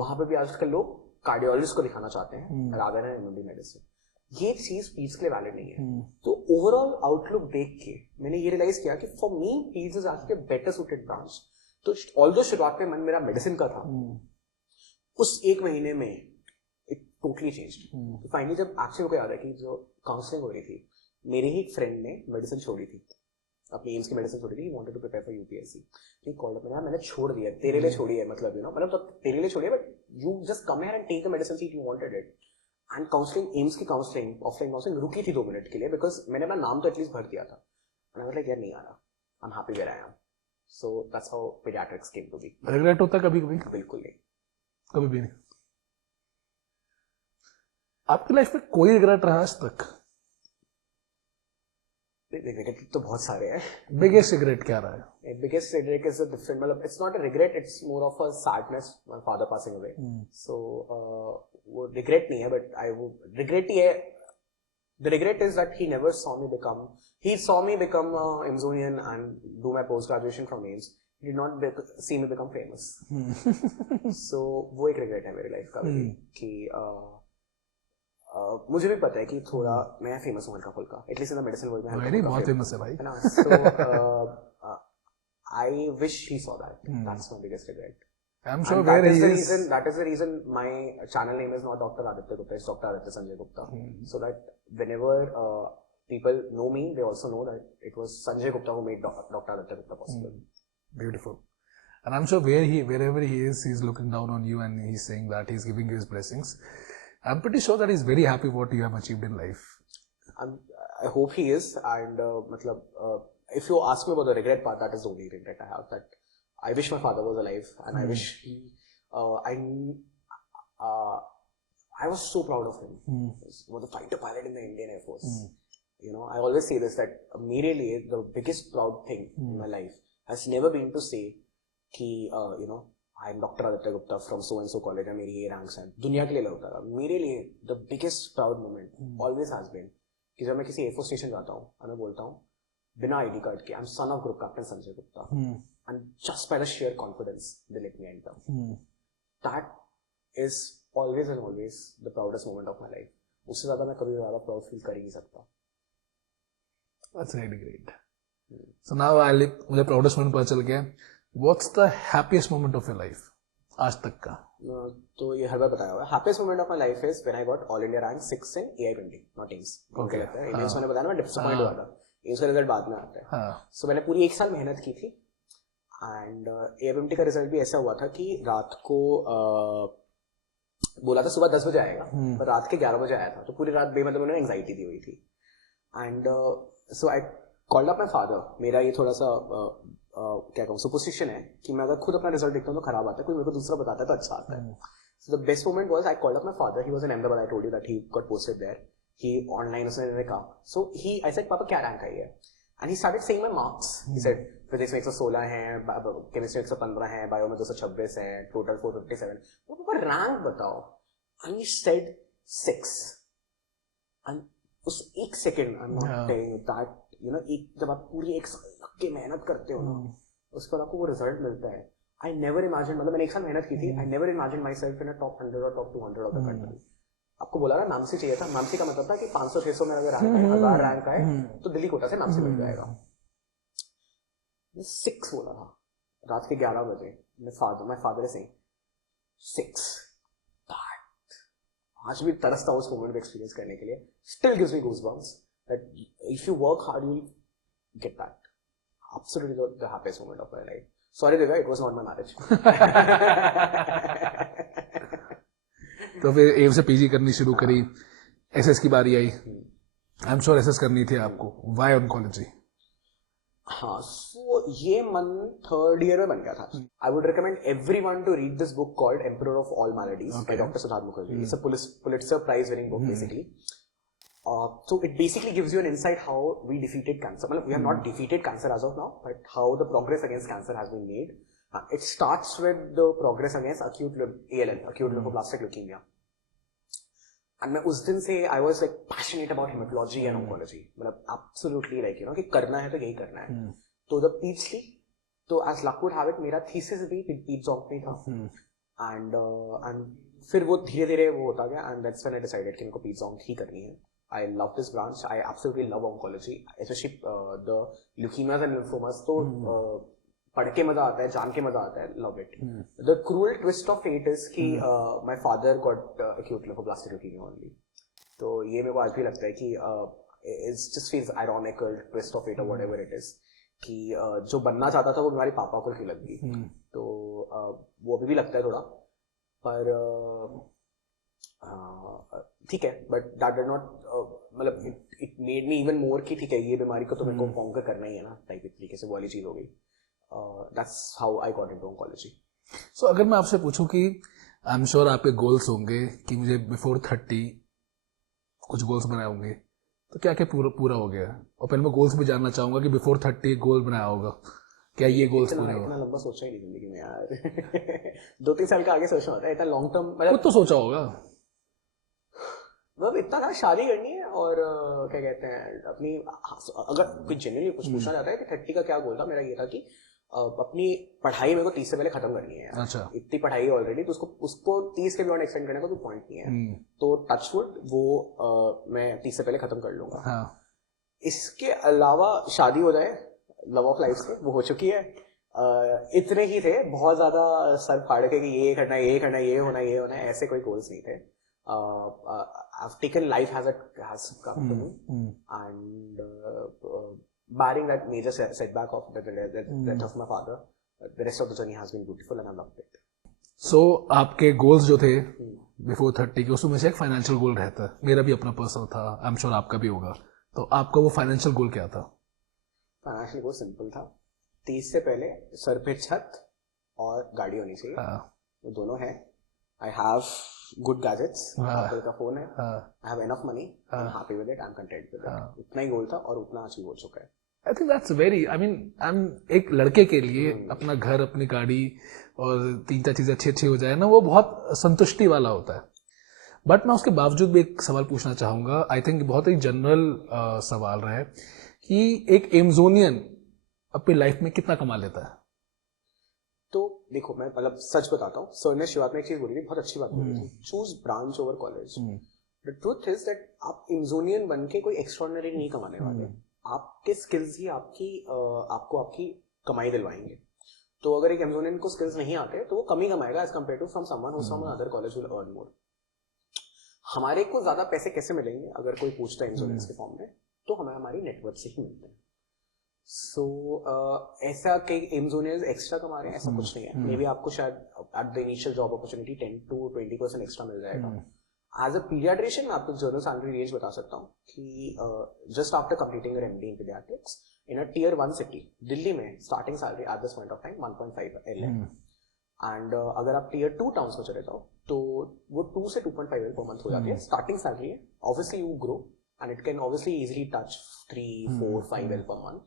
वहां पे भी आजकल लोग cardiologist को दिखाना चाहते हैं rather than MD medicine. ये चीज पीड्स के लिए वैलिड नहीं है। तो ओवरऑल आउटलुक देख के मैंने ये रियलाइज किया कि for me पीड्स is actually better suited branch. तो ऑल्दो शुरुआत में मन मेरा मेडिसिन का था, उस एक महीने में इट टोटली चेंज्ड। तो फाइनली जब एक्चुअली को याद है कि जो काउंसलिंग हो रही थी, मेरे ही एक फ्रेंड ने मेडिसिन छोड़ी थी, अपनी एम्स की मेडिसिन छोड़ी थी, wanted to prepare for UPSC. ठीक कॉल्ड अप, मैंने छोड़ दिया, तेरे लिए छोड़ी है, मतलब यू नो, मतलब तो तेरे लिए छोड़ी है, but you just come here and take the medicine if you wanted it. And counselling, AIIMS की काउंसलिंग, ऑफलाइन काउंसलिंग रुकी थी 2 मिनट के लिए, बिकॉज मैंने अपना नाम तो एटलीस्ट भर दिया था। एंड आई वाज लाइक यार नहीं आ रहा, I am happy where I am. So that's how paediatrics came to be. Regret होता कभी कभी? बिल्कुल नहीं, कभी भी नहीं। आपकी लाइफ में कोई रिग्रेट रहा आज तक? रिग्रेट तो बहुत सारे हैं। बिगेस्ट रिग्रेट क्या रहा है? Biggest regret is a different, मतलब it's not a regret, it's more of a sadness, my father passing away. So वो रिग्रेट नहीं है, बट आई वो रिग्रेट ही है। The regret is that he never saw me become, he saw me become Amazonian and do my post graduation from AIIMS. He did not see me become famous. So वो एक regret है मेरी life का कि मुझे भी पता है कि थोड़ा मैं फेमस हूँ हल्का फुल्का, at least in the medicine world में वेरी बहुत फेमस है भाई, है ना। So I wish he saw that, that's my biggest regret. I'm sure where he is. That is the reason my channel name is not Dr. Aditya Gupta, it's Dr. Aditya Sanjay Gupta. So that whenever people know me, they also know that it was Sanjay Gupta who made Dr. Aditya Gupta possible. Beautiful. And I'm sure wherever he is, he's looking down on you and he's saying that he's giving you his blessings. I'm pretty sure that he's very happy what you have achieved in life. I hope he is. And if you ask me about the regret part, that is the only regret I have. That I wish my father was alive, and I wish he. I was so proud of him. He was a fighter pilot in the Indian Air Force. You know, I always say this, that मेरे लिए the biggest proud thing in my life has never been to say कि you know, I am Dr. Aditya Gupta from so and so college, and मेरी ये ranks हैं। दुनिया के लिए लगता था, मेरे लिए the biggest proud moment always has been कि जब मैं किसी एयर फोर्स स्टेशन जाता हूँ और मैं बोलता हूँ बिना आईडी कार्ड के, I am son of Group Captain Sanjay Gupta, and just by the sheer confidence they let me enter. That is always and always the proudest moment of my life. उससे ज्यादा मैं कभी ज्यादा proud feel कर ही नहीं सकता। That's really great. So now मुझे proudest moment पता चल गया। What's the happiest moment of your life आज तक का? तो ये हर बार बताया हुआ है। Happiest moment of my life is when I got all India rank 6 in AI20, not AIIMS. Okay. AIIMS मैंने बताया ना, मैं disappoint हुआ था। AIIMS का रिजल्ट बाद में आता है। So मैंने पूरी 1 साल मेहनत की थी, एंड AI20 का रिजल्ट भी ऐसा हुआ था कि रात को बोला था सुबह 10 बजे आएगा, पर रात के 11 बजे आया था। तो पूरी रात बेमतलब उन्होंने एंग्जाइटी दी हुई थी। And so I called up my father. मेरा ये थोड़ा सा क्या कहूँ सुपरस्टिशन है कि मैं अगर खुद अपना रिजल्ट देखता हूँ तो खराब आता है, कोई मेरे को दूसरा बताता है तो अच्छा आता है। So the best moment was I called up my father, he was in Ahmedabad, I told you that he got posted there. He online उसने कहा, सो ही आई सेड पापा क्या रैंक आई है, and he started saying my marks. He said physics में 116 है, chemistry में 115 है, bio में 226 है, टोटल 457। पापा रैंक बताओ, एंड ही सेड 6। एंड उस 1 second, I am not telling that, you know, जब आप पूरी 1 साल लग के मेहनत करते हो ना, उसके बाद आपको वो रिजल्ट मिलता है. आई नेवर इमेजिन, मतलब मैंने एक साल मेहनत की थी. I never imagine my self in top 100 और टॉप 200 ऑफ द कंट्री. आपको बोला ना नामसी चाहिए था. नामसी का मतलब था कि 500-600 में अगर रैंक है, 1000 रैंक आए तो दिल्ली कोटा से नामसी मिल जाएगा. 6 बोला था रात के 11 बजे. My father is saying 6. आज भी तरसता हूँ उस मोमेंट को एक्सपीरियंस करने के लिए. Still gives me goosebumps that if you work hard you will get that. Absolutely the happiest moment of my life. Sorry Divya, it was not my marriage. तो फिर एम से पीजी करनी शुरू करी, एसएस की बारी आई. आई एम श्योर एसएस करनी थी आपको. Why oncology? हाँ, so ये मन थर्ड ईयर में बन गया था. I would recommend everyone to read this book called Emperor of All Maladies by Dr. Siddharth Mukherjee. It's a Pulitzer Prize winning book basically. So it basically gives you an insight how we defeated cancer. We have not defeated cancer as of now, but how the progress against cancer has been made. It starts with the progress against acute ALL, acute lymphoblastic leukemia. And मैं उस दिन से I was like passionate about hematology and oncology. मतलब absolutely like you know कि करना है तो यही करना है. तो जब PEDS ली, तो as luck would have it मेरा thesis भी PEDS onc में था. And फिर वो धीरे धीरे वो होता गया. And that's when I decided कि मेरे को PEDS onc ही करनी है. I love this branch. I absolutely love oncology, especially the leukemias and lymphomas. तो पढ़ के मजा आता है, जान के मजा आता है. Love it. The cruel twist of fate is कि my father got acute lymphoblastic leukemia only. तो ये मेरे को आज भी लगता है कि it just feels ironical, twist of fate or whatever it is, कि जो बनना चाहता था वो हमारे पापा को लग गई. तो वो अभी भी लगता है थोड़ा, पर ठीक है. बट दैट डिड नॉट मतलब it made me even more कि ठीक है ये बीमारी को तो मेरे को कॉन्कर करना ही है ना, टाइप एक तरीके से वो वाली चीज हो गई. That's how I got into oncology. So अगर मैं आपसे पूछूं कि आई एम श्योर आपके गोल्स होंगे कि मुझे बिफोर 30 कुछ गोल्स बनाए होंगे, तो क्या क्या पूरा हो गया? और पहले मैं गोल्स भी जानना चाहूंगा कि बिफोर 30 गोल बनाया होगा, क्या ये गोल्स पूरे हो? इतना लंबा सोचा ही नहीं जिंदगी में यार. 2-3 साल का आगे सोचना होता है. इतना लॉन्ग टर्म खुद तो सोचा होगा. मतलब इतना था शादी करनी है और क्या कहते हैं अपनी, अगर कोई जेन्युइनली कुछ पूछना चाहता है कि 30 का क्या गोल था, मेरा ये था कि अपनी पढ़ाई मेरे को 30 से पहले खत्म करनी है. अच्छा. इतनी पढ़ाई है ऑलरेडी, तो उसको 30 के बियॉन्ड एक्सटेंड करने का कोई पॉइंट नहीं है. तो टचवुड वो मैं 30 से पहले खत्म कर लूंगा. हाँ. इसके अलावा शादी हो जाए, लव ऑफ लाइफ से वो हो चुकी है. इतने ही थे, बहुत ज्यादा सर फाड़ के कि ये करना है, ये करना है, ये होना है, ये होना है, ऐसे कोई गोल्स नहीं थे. I've taken life has come to me, and barring that major setback of the death of my father, the rest of the journey has been beautiful and I loved it. So आपके goals जो थे before 30 के, उसमें से एक financial goal रहता है. मेरा भी अपना पर्सनल था, आई एम श्योर आपका भी होगा. तो आपका वो फाइनेंशियल गोल क्या था? फाइनेंशियल गोल सिंपल था. 30 से पहले सर पे छत और गाड़ी होनी चाहिए. वो दोनों है. I have good gadgets. Apple का फोन है. I have enough money. I'm happy with it. I'm content with it. उतना ही गोल था और उतना अचीव हो चुका है. I think that's very, I mean, एक लड़के के लिए अपना घर, अपनी गाड़ी और 3-4 चीजें अच्छी हो जाए ना, वो बहुत संतुष्टि वाला होता है. बट मैं उसके बावजूद भी एक सवाल पूछना चाहूंगा. आई थिंक बहुत ही जनरल सवाल रहा है कि एक एमजोनियन अपनी लाइफ में कितना कमा लेता है? तो देखो, मैं मतलब सच बताता हूँ. सर ने शुरुआत में एक चीज बोली थी, बहुत अच्छी बात बोली थी, choose branch over college. The truth is that आप एमजोनियन बन के कोई एक्स्ट्राऑर्डिनरी नहीं कमाने वाले. आपके स्किल्स ही आपको आपकी कमाई दिलवाएंगे. तो अगर एक एमजोनियन को स्किल्स नहीं आते तो वो कम ही कमाएगा as compare to from someone who from other college will earn more. हमारे को ज्यादा पैसे कैसे मिलेंगे अगर कोई पूछता है एमजोनियंस के फॉर्म में, तो हमें हमारी नेटवर्क से ही मिलते हैं. सो ऐसा कई एमजोनियर्स एक्स्ट्रा कमा रहे हैं ऐसा कुछ नहीं है. मे बी आपको शायद at the initial job opportunity 10-20% extra मिल जाएगा. एज अ पीडियाट्रिशियन मैं आपको जर्नल सैलरी रेंज बता सकता हूँ कि just after completing your MD in paediatrics in a tier 1 city, Delhi में starting salary at this point of time 1.5 L है. एंड अगर आप टियर 2 टाउन्स में चले जाओ तो वो 2 से 2.5 L पर मंथ हो जाती है. स्टार्टिंग सैलरी है. Obviously you grow and it can obviously easily touch 3-4-5 L per month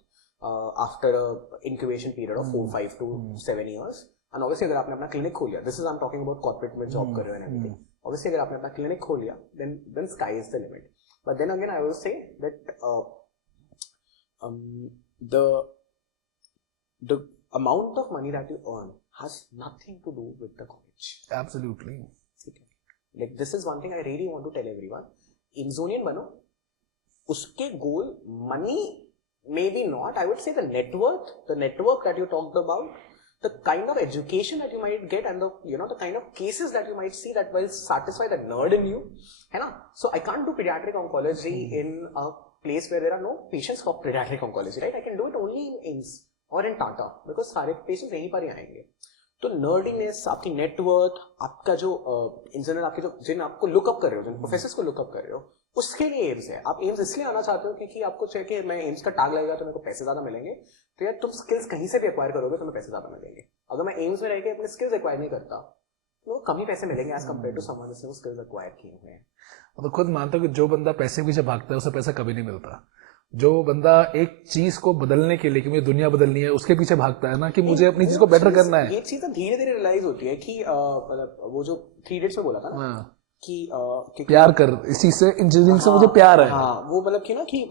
after a incubation period of 4-5 to 7 years. And obviously अगर आपने अपना क्लिनिक खोल लिया, this is I'm talking about corporate में जॉब कर रहे हो and everything. Obviously अगर आपने अपना क्लिनिक खोल लिया, then sky is the limit. But then again I will say that the amount of money that you earn has nothing to do with the college. Absolutely. Like this is one thing I really want to tell everyone. Amazonian बनो, उसके goal money maybe not. I would say the network that you talked about, the kind of education that you might get, and the kind of cases that you might see that will satisfy the nerd in you, है ना? So I can't do pediatric oncology in a place where there are no patients for pediatric oncology, right? I can do it only in AIIMS or in Tata because सारे patients यहीं पर ही आएंगे. तो नर्डिनेस, आपकी network, आपका जो in general आपके जो जिन आपको लुकअप कर रहे हो, जिन प्रोफेसर्स को लुकअप कर रहे हो, उसके लिए एम्स है. आप एम्स इसलिए आना चाहते हो क्योंकि आपको चाहिए कि मैं एम्स का टैग लगेगा तो मेरे को पैसे ज्यादा मिलेंगे. तो यार तुम स्किल्स कहीं से भी एक्वायर करोगे तो तुम्हें पैसे ज्यादा मिलेंगे. अगर मैं एम्स में रह के अपने स्किल्स एक्वायर नहीं करता तो कम ही पैसे मिलेंगे एज कम्पेयर टू समवन जिसने वो स्किल्स एक्वायर किए हुए हैं. तो खुद मानता हूँ कि जो बंदा पैसे के पीछे भागता है उसे पैसा कभी नहीं मिलता. जो बंदा एक चीज को बदलने के लिए कि मुझे दुनिया बदलनी है उसके पीछे भागता है ना कि मुझे अपनी चीज को बेटर करना है. ये चीज धीरे धीरे रियलाइज होती है कि वो जो 3 इडियट्स में बोला था ना कि प्यार कर, इस चीज से, इंजीनियरिंग से मुझे प्यार है. हाँ, वो मतलब कि ना कि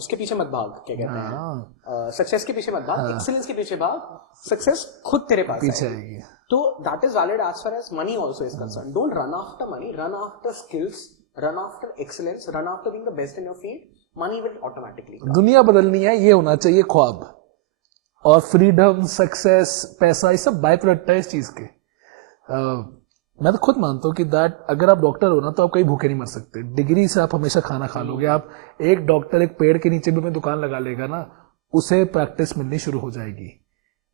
उसके पीछे मत भाग, क्या कहते हैं, सक्सेस के पीछे मत भाग, एक्सीलेंस के पीछे भाग, सक्सेस खुद तेरे पास पीछे आएगी. तो that is valid as far as money also is concern. Don't run after money, run after skills, run after excellence, run after being the best in your field. Money will automatically. दुनिया बदलनी है, ये होना चाहिए ख्वाब. और freedom, success, पैसा, ये सब बाय प्रोडक्ट है इस चीज के. मैं तो खुद मानता हूँ कि दैट अगर आप डॉक्टर हो ना तो आप कहीं भूखे नहीं मर सकते. डिग्री से आप हमेशा खाना खा लोगे. आप एक डॉक्टर एक पेड़ के नीचे भी अपनी दुकान लगा लेगा ना, उसे प्रैक्टिस मिलनी शुरू हो जाएगी.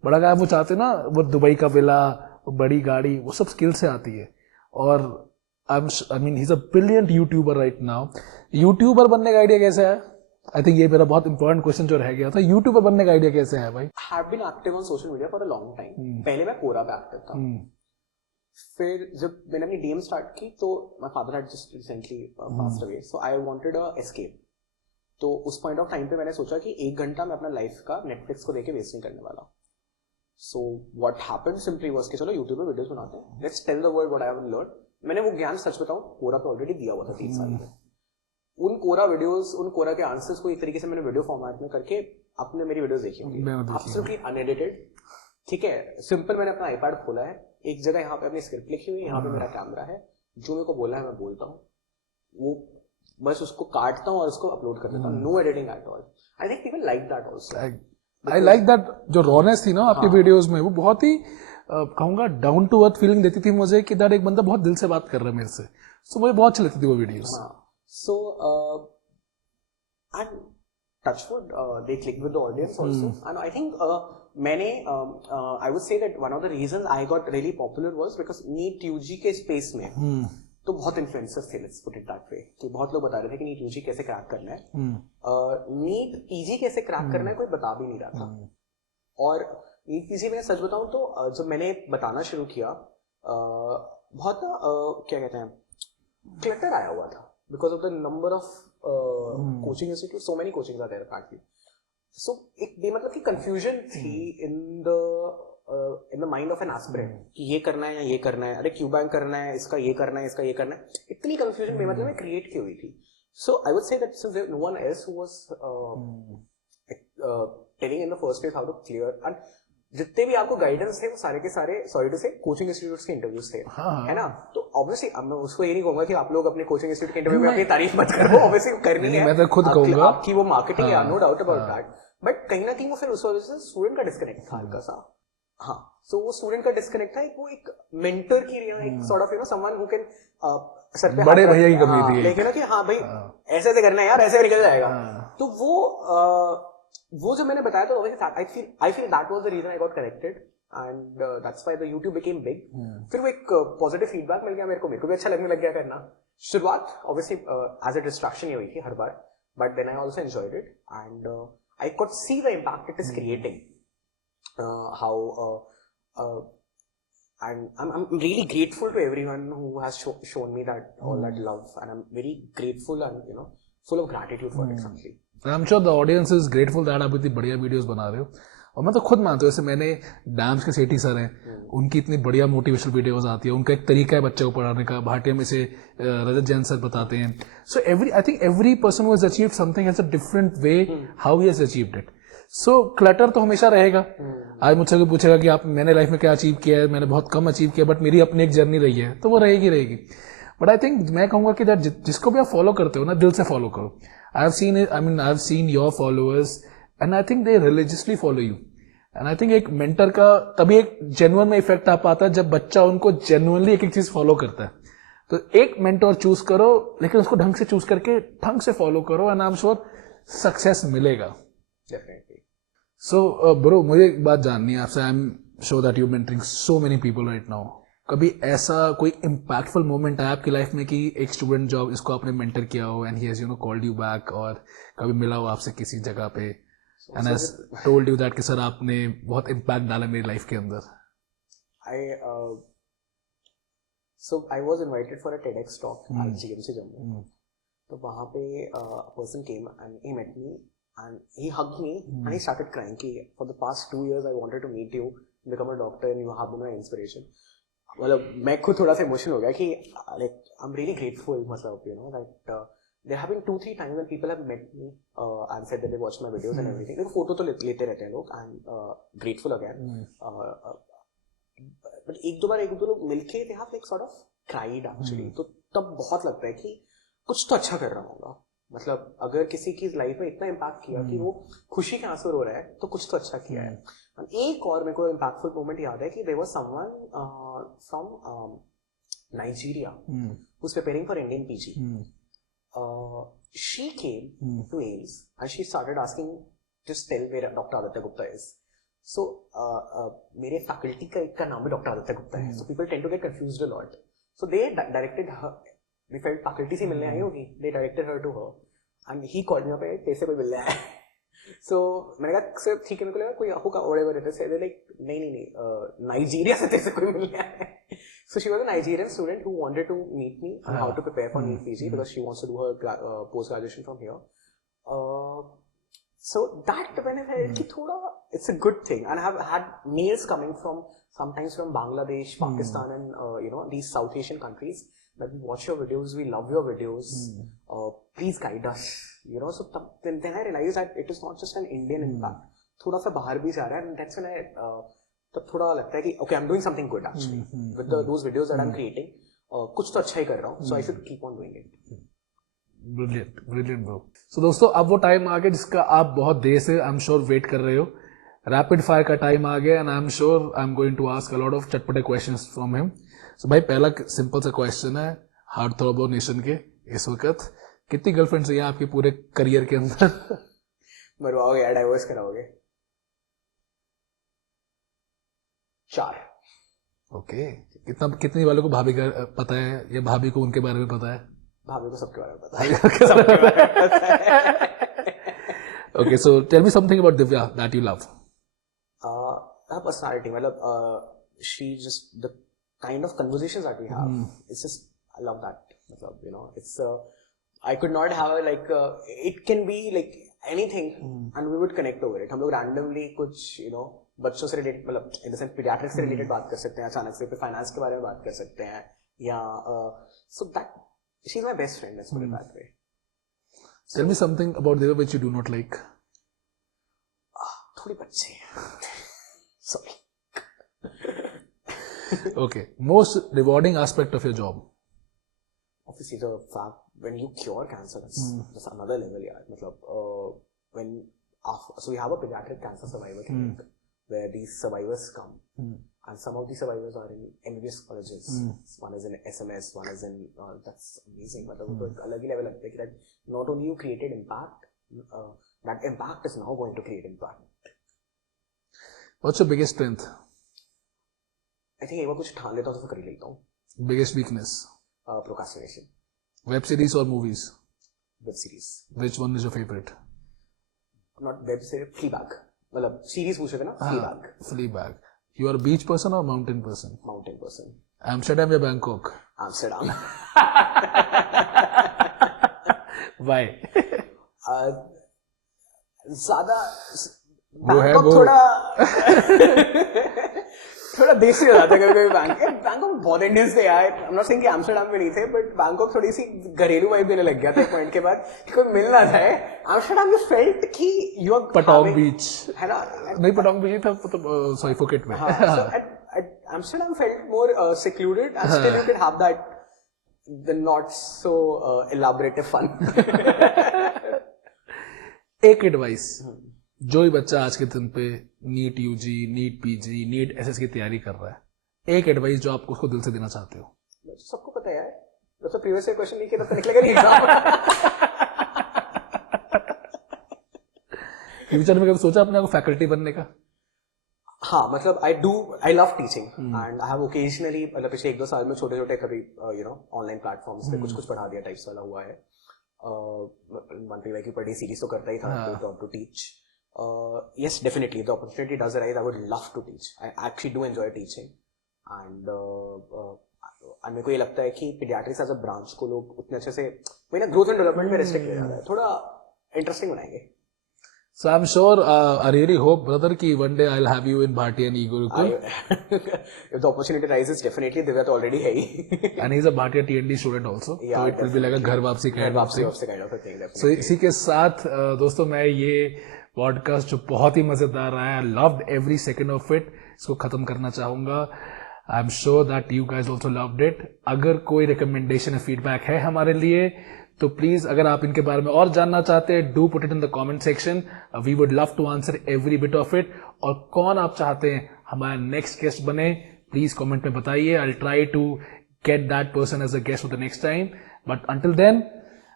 बड़ा गाय वो चाहते ना, वो दुबई का विला, बड़ी गाड़ी, वो सब स्किल से आती है. और I mean, he's a brilliant YouTuber right now. YouTuber बनने का आइडिया कैसे है? I think ये मेरा बहुत इंपॉर्टेंट क्वेश्चन जो रह गया था. YouTuber बनने का आइडिया कैसे है भाई? Have been active on social media for a long time. पहले मैं कोरा पे एक्टिव था. फिर जब मैंने अपनी DM स्टार्ट की तो my father had just recently passed away, so I wanted a escape. तो उस पॉइंट ऑफ टाइम पे मैंने सोचा कि 1 घंटा मैं अपना लाइफ का Netflix को देके वेस्ट नहीं करने वाला. So what happened simply was कि चलो YouTube पे वीडियोस बनाते हैं. Let's tell the world what I have learned. मैंने वो ज्ञान सच बताऊं कोरा पे ऑलरेडी दिया हुआ था 3 साल में. उन कोरा वीडियोस, उन कोरा के आंसर्स को एक तरीके से मैंने वीडियो फॉर्मेट में करके आपने मेरी वीडियोस देखी होंगी, एब्सोल्युटली अनएडिटेड. ठीक है, सिंपल. मैंने अपना आईपैड खोला है, एक जगह यहाँ पे अपनी स्क्रिप्ट लिखी हुई है, यहाँ पे मेरा कैमरा है, जो मेरे को बोला है मैं बोलता हूँ, वो बस उसको काटता हूँ और उसको अपलोड कर देता हूँ. No editing at all. I think people like that also. I like that. जो रॉनेस थी ना आपकी वीडियोस में, वो बहुत ही कहूंगा डाउन टू अर्थ फीलिंग देती थी मुझे कि दैट एक बंदा बहुत दिल से बात कर रहा है मेरे से. सो मुझे बहुत अच्छी लगती थी वो videos. So and touchwood they click with the audience also. And I think मैंने I would say that one of the reasons I got really popular was because NEET UG के स्पेस में तो बहुत इन्फ्लुएंसर्स थे, let's put it that way, कि बहुत लोग बता रहे थे कि नीट यूजी कैसे क्रैक करना है, नीट पीजी कैसे क्रैक करना है कोई बता भी नहीं रहा था. और नीट पीजी में सच बताऊं तो जब मैंने बताना शुरू किया बहुत क्या कहते हैं क्लटर आया हुआ था because of the number of coaching institute. So many coachings are there apparently. So एक मतलब कि कंफ्यूजन थी in the mind of an aspirant कि ये करना है या ये करना है, अरे क्यू बैंक करना है, इसका ये करना है, इसका ये करना है. इतनी कंफ्यूजन बेमतलब में क्रिएट की हुई थी. So I would say that since no one else who was telling in the first place how to clear, and जितने भी आपको गाइडेंस थे वो सारे के सारे sorry to say coaching institutes के इंटरव्यूज थे. है ना? तो ऑब्वियसली अब मैं उसको ये नहीं कहूंगा कि आप लोग अपने कोचिंग इंस्टीट्यूट के इंटरव्यू में अपनी तारीफ मत करो. ऑब्वियसली करनी है, मैं तो खुद कहूंगा आपकी वो मार्केटिंग है, no doubt about that. But कहीं ना कहीं वो फिर उस वजह से स्टूडेंट का डिस्कनेक्ट था हल्का सा. हाँ, सो वो स्टूडेंट का डिस्कनेक्ट था. वो एक मेंटर की एक sort of someone who can sir पे बड़े भैया की कमी थी लेकिन ना कि हाँ भाई ऐसे ऐसे करना है यार, ऐसे निकल जाएगा. तो वो जो मैंने बताया था I feel that was the reason I got connected and that's why the YouTube became big. फिर वो एक पॉजिटिव फीडबैक मिल गया मेरे को भी अच्छा लगने लग गया करना. शुरुआत ऑब्वियसली एज अ डिस्ट्रैक्शन ही हुई थी हर बार, but then I also enjoyed it and I could see the impact it is creating. How and I'm really grateful to everyone who has shown me that all that love, and I'm very grateful and full of gratitude for it frankly. I'm sure the audience is grateful that आप इतनी बढ़िया videos बना रहे हो. और मैं तो खुद मानता हूँ, जैसे मैंने डैम्स के सेठी सर हैं, उनकी इतनी बढ़िया मोटिवेशनल वीडियोस आती है, उनका एक तरीका है बच्चे को पढ़ाने का. भाटिया में से रजत जैन सर बताते हैं. So I think every person who has achieved something has a different way how he has achieved it. So clutter तो हमेशा रहेगा. आज मुझसे कोई पूछेगा कि आप मैंने लाइफ में क्या अचीव किया है, मैंने बहुत कम अचीव किया, बट मेरी अपनी एक जर्नी रही है, तो वो रहेगी. बट आई थिंक मैं कहूंगा कि जिसको भी आप फॉलो करते हो ना, दिल से फॉलो करो. I have seen your followers and I think they religiously follow you. And I think एक मेंटर का तभी एक जेन्युइन में इफेक्ट आ पाता है जब बच्चा उनको जेन्युइनली एक एक चीज फॉलो करता है. तो एक मेंटर चूज करो, लेकिन उसको ढंग से चूज करके ढंग से फॉलो करो, and I am sure success मिलेगा. डेफिनेटली. सो ब्रो, मुझे एक बात जाननी है आपसे. आई am sure that you mentoring so many people right now. कभी ऐसा कोई इम्पैक्टफुल मोमेंट आया आपकी लाइफ में कि एक स्टूडेंट जॉब इसको आपने मेंटर किया हो and he has called you back, और कभी मिला हो आपसे किसी जगह पे and has told you that कि सर आपने बहुत इम्पैक्ट डाला मेरी लाइफ के अंदर? So I was invited for a TEDx talk at GMC Jammu. तो वहाँ पे a person came and he met me and he hugged me and he started crying कि for the past 2 years I wanted to meet you, become a doctor and you have been my inspiration. मतलब मैं खुद थोड़ा सा emotional हो गया कि like I'm really grateful, मतलब you know that there have been 2-3 times when people have met me and said that they watched my videos and everything. देखो फोटो तो लेते रहते हैं लोग and grateful again. बट एक दो लोग मिलके they have like sort of cried actually. तो तब बहुत लगता है कि कुछ तो अच्छा कर रहा हूँ. मतलब अगर किसी की लाइफ में इतना इम्पैक्ट किया कि वो खुशी के आंसू रो रहा है तो कुछ तो अच्छा किया है. एक और मेरे को इम्पैक्टफुल मोमेंट याद है कि there was someone from Nigeria who was preparing for Indian PG. She came to AIIMS and she started asking just tell where doctor Aditya Gupta is. So मेरे फैकल्टी का एक का नाम भी डॉक्टर आदित्य गुप्ता है. So people tend to get confused a lot. So they directed her. We felt faculty से मिलने आई होगी. They directed her to her. And he called me up and तेरे से कोई मिलने आया. So मैंने कहा सर ठीक है, मेरे को लगा कोई होगा whatever it is. They like नहीं नाइजीरिया से तेरे से कोई मिलने आया. So she was a Nigerian student who wanted to meet me on how to prepare for NEET PG because she wants to do her post graduation from here. So that when I felt कि थोड़ा it's a good thing, and I have had mails coming from sometimes from Bangladesh, Pakistan, and these South Asian countries that we watch your videos, we love your videos, please guide us, So then I realized that it is not just an Indian impact, थोड़ा सा बाहर भी जा रहा है, and that's when I तब थोड़ा लगता है कि okay, I'm doing something good actually with those videos that I'm creating. कुछ तो अच्छा ही कर रहा हूँ, so I should keep on doing it. Brilliant bro. So दोस्तों, अब वो टाइम आ गया जिसका आप बहुत देर से आई एम श्योर वेट कर रहे हो. रैपिड फायर का टाइम आ गया and I am sure I am going to ask a lot of चटपटे क्वेश्चंस फ्रॉम हिम. सो भाई, पहला सिंपल सा क्वेश्चन है हार्ट थ्रोबर नेशन के इस वक्त, कितनी गर्लफ्रेंड्स हैं आपके पूरे करियर के अंदर? मरवाओगे या डाइवोर्स कराओगे? 4. ओके. कितनी वालों को भाभी का पता है या भाभी को उनके बारे में पता है? भाभी को सबके बारे में पता है. Okay, so tell me something about Divya that you love. Her personality, मतलब she just the kind of conversations that we have. It's just I love that. मतलब it's I could not have it can be like anything and we would connect over it. हम लोग randomly कुछ बच्चों से related, मतलब in the sense paediatrics से related बात कर सकते हैं, अचानक से फिर फाइनेंस के बारे में बात कर सकते हैं, या so that she's my best friend, let's put it that way. Tell me something about Divya which you do not like. थोड़ी बच्चे. Sorry. Okay. Most rewarding aspect of your job? Obviously the fact when you cure cancer, that's another level, yeah. मतलब so we have a pediatric cancer survivor clinic where these survivors come, and some of these survivors are in MBBS colleges. One is in SMS, one is in that's amazing. मतलब वो तो अलग ही level लगता है कि that not only you created impact, that impact is now going to create impact. What's your biggest strength? I think एक बार कुछ ठान लेता हूँ तो कर ही लेता हूँ. Biggest weakness? Procrastination. Web series or movies? Web series. Which one is your favorite? Not web series, Fleabag. मतलब series पूछोगे ना? Fleabag. Fleabag. You are a beach person or mountain person? Mountain person. Amsterdam or Bangkok? Amsterdam. Why? ज़्यादा वो है वो थोड़ा थोड़ा देसी हो जाता है कभी कभी बैंकॉक बहुत इंडियंस थे यार. I'm not saying कि एम्स्टर्डम में नहीं थे, बट बैंकॉक थोड़ी सी घरेलू वाइब देने लग गया था एक पॉइंट के बाद कि कोई मिल ना जाए. एम्स्टर्डम यू फेल्ट कि यू आर पटोंग बीच है ना. नहीं, पटोंग बीच था सॉरी फुकेट में. So at Amsterdam felt more secluded, and still you could have that the not so elaborative fun. एक एडवाइस, जो भी बच्चा आज के दिन पे NEET UG, NEET PG, NEET SS की तैयारी कर रहा है, एक एडवाइस जो आप उसको दिल से देना चाहते हो. सबको पता है यार, जब तक प्रीवियस ईयर क्वेश्चन नहीं किया तब तक निकलेगा नहीं एग्जाम. फ्यूचर में कभी सोचा अपने को फैकल्टी बनने का? हाँ, मतलब I love teaching and I have occasionally, मतलब पिछले 1-2 साल में छोटे छोटे कभी ऑनलाइन प्लेटफॉर्म्स पे कुछ पढ़ा दिया टाइप्स वाला हुआ है. मंथली की पढ़ी सीरीज तो करता ही था to teach. Yes, definitely the opportunity does arise. I would love to teach. I actually do enjoy teaching, and मेरे को ये लगता है कि pediatrics as a branch को लोग उतने अच्छे से वही ना ग्रोथ एंड डेवलपमेंट में रेस्ट्रिक्ट किया जा रहा है. थोड़ा इंटरेस्टिंग बनाएंगे. So I'm sure, I really hope, brother, कि one day I'll have you in Bharti and E-Gurukul. If the opportunity rises, definitely. Divya तो already है ही. And he's a Bharti TND student also. Yeah, so it will be like a घर वापसी kind of thing. kind of a thing. So इसी के साथ दोस्तों मैं ये पॉडकास्ट जो बहुत ही मजेदार रहा है, I loved every second of it, इसको खत्म करना चाहूंगा. I'm sure that you guys also loved it. अगर कोई रिकमेंडेशन या फीडबैक है हमारे लिए तो प्लीज, अगर आप इनके बारे में और जानना चाहते हैं, do put it in the comment section. We would love to answer every bit of it. और कौन आप चाहते हैं हमारा नेक्स्ट गेस्ट बने, प्लीज कमेंट में बताइए. I will try to get that person as a guest for the next time. But until then,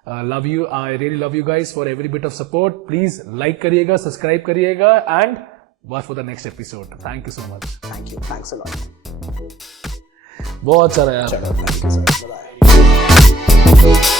love you, I really love you guys for every bit of support. Please like करिएगा, subscribe करिएगा and watch for the next episode. Thank you so much. Thank you. Thanks a lot. बहुत अच्छा रहा यार. Thank you, sir. Bye-bye.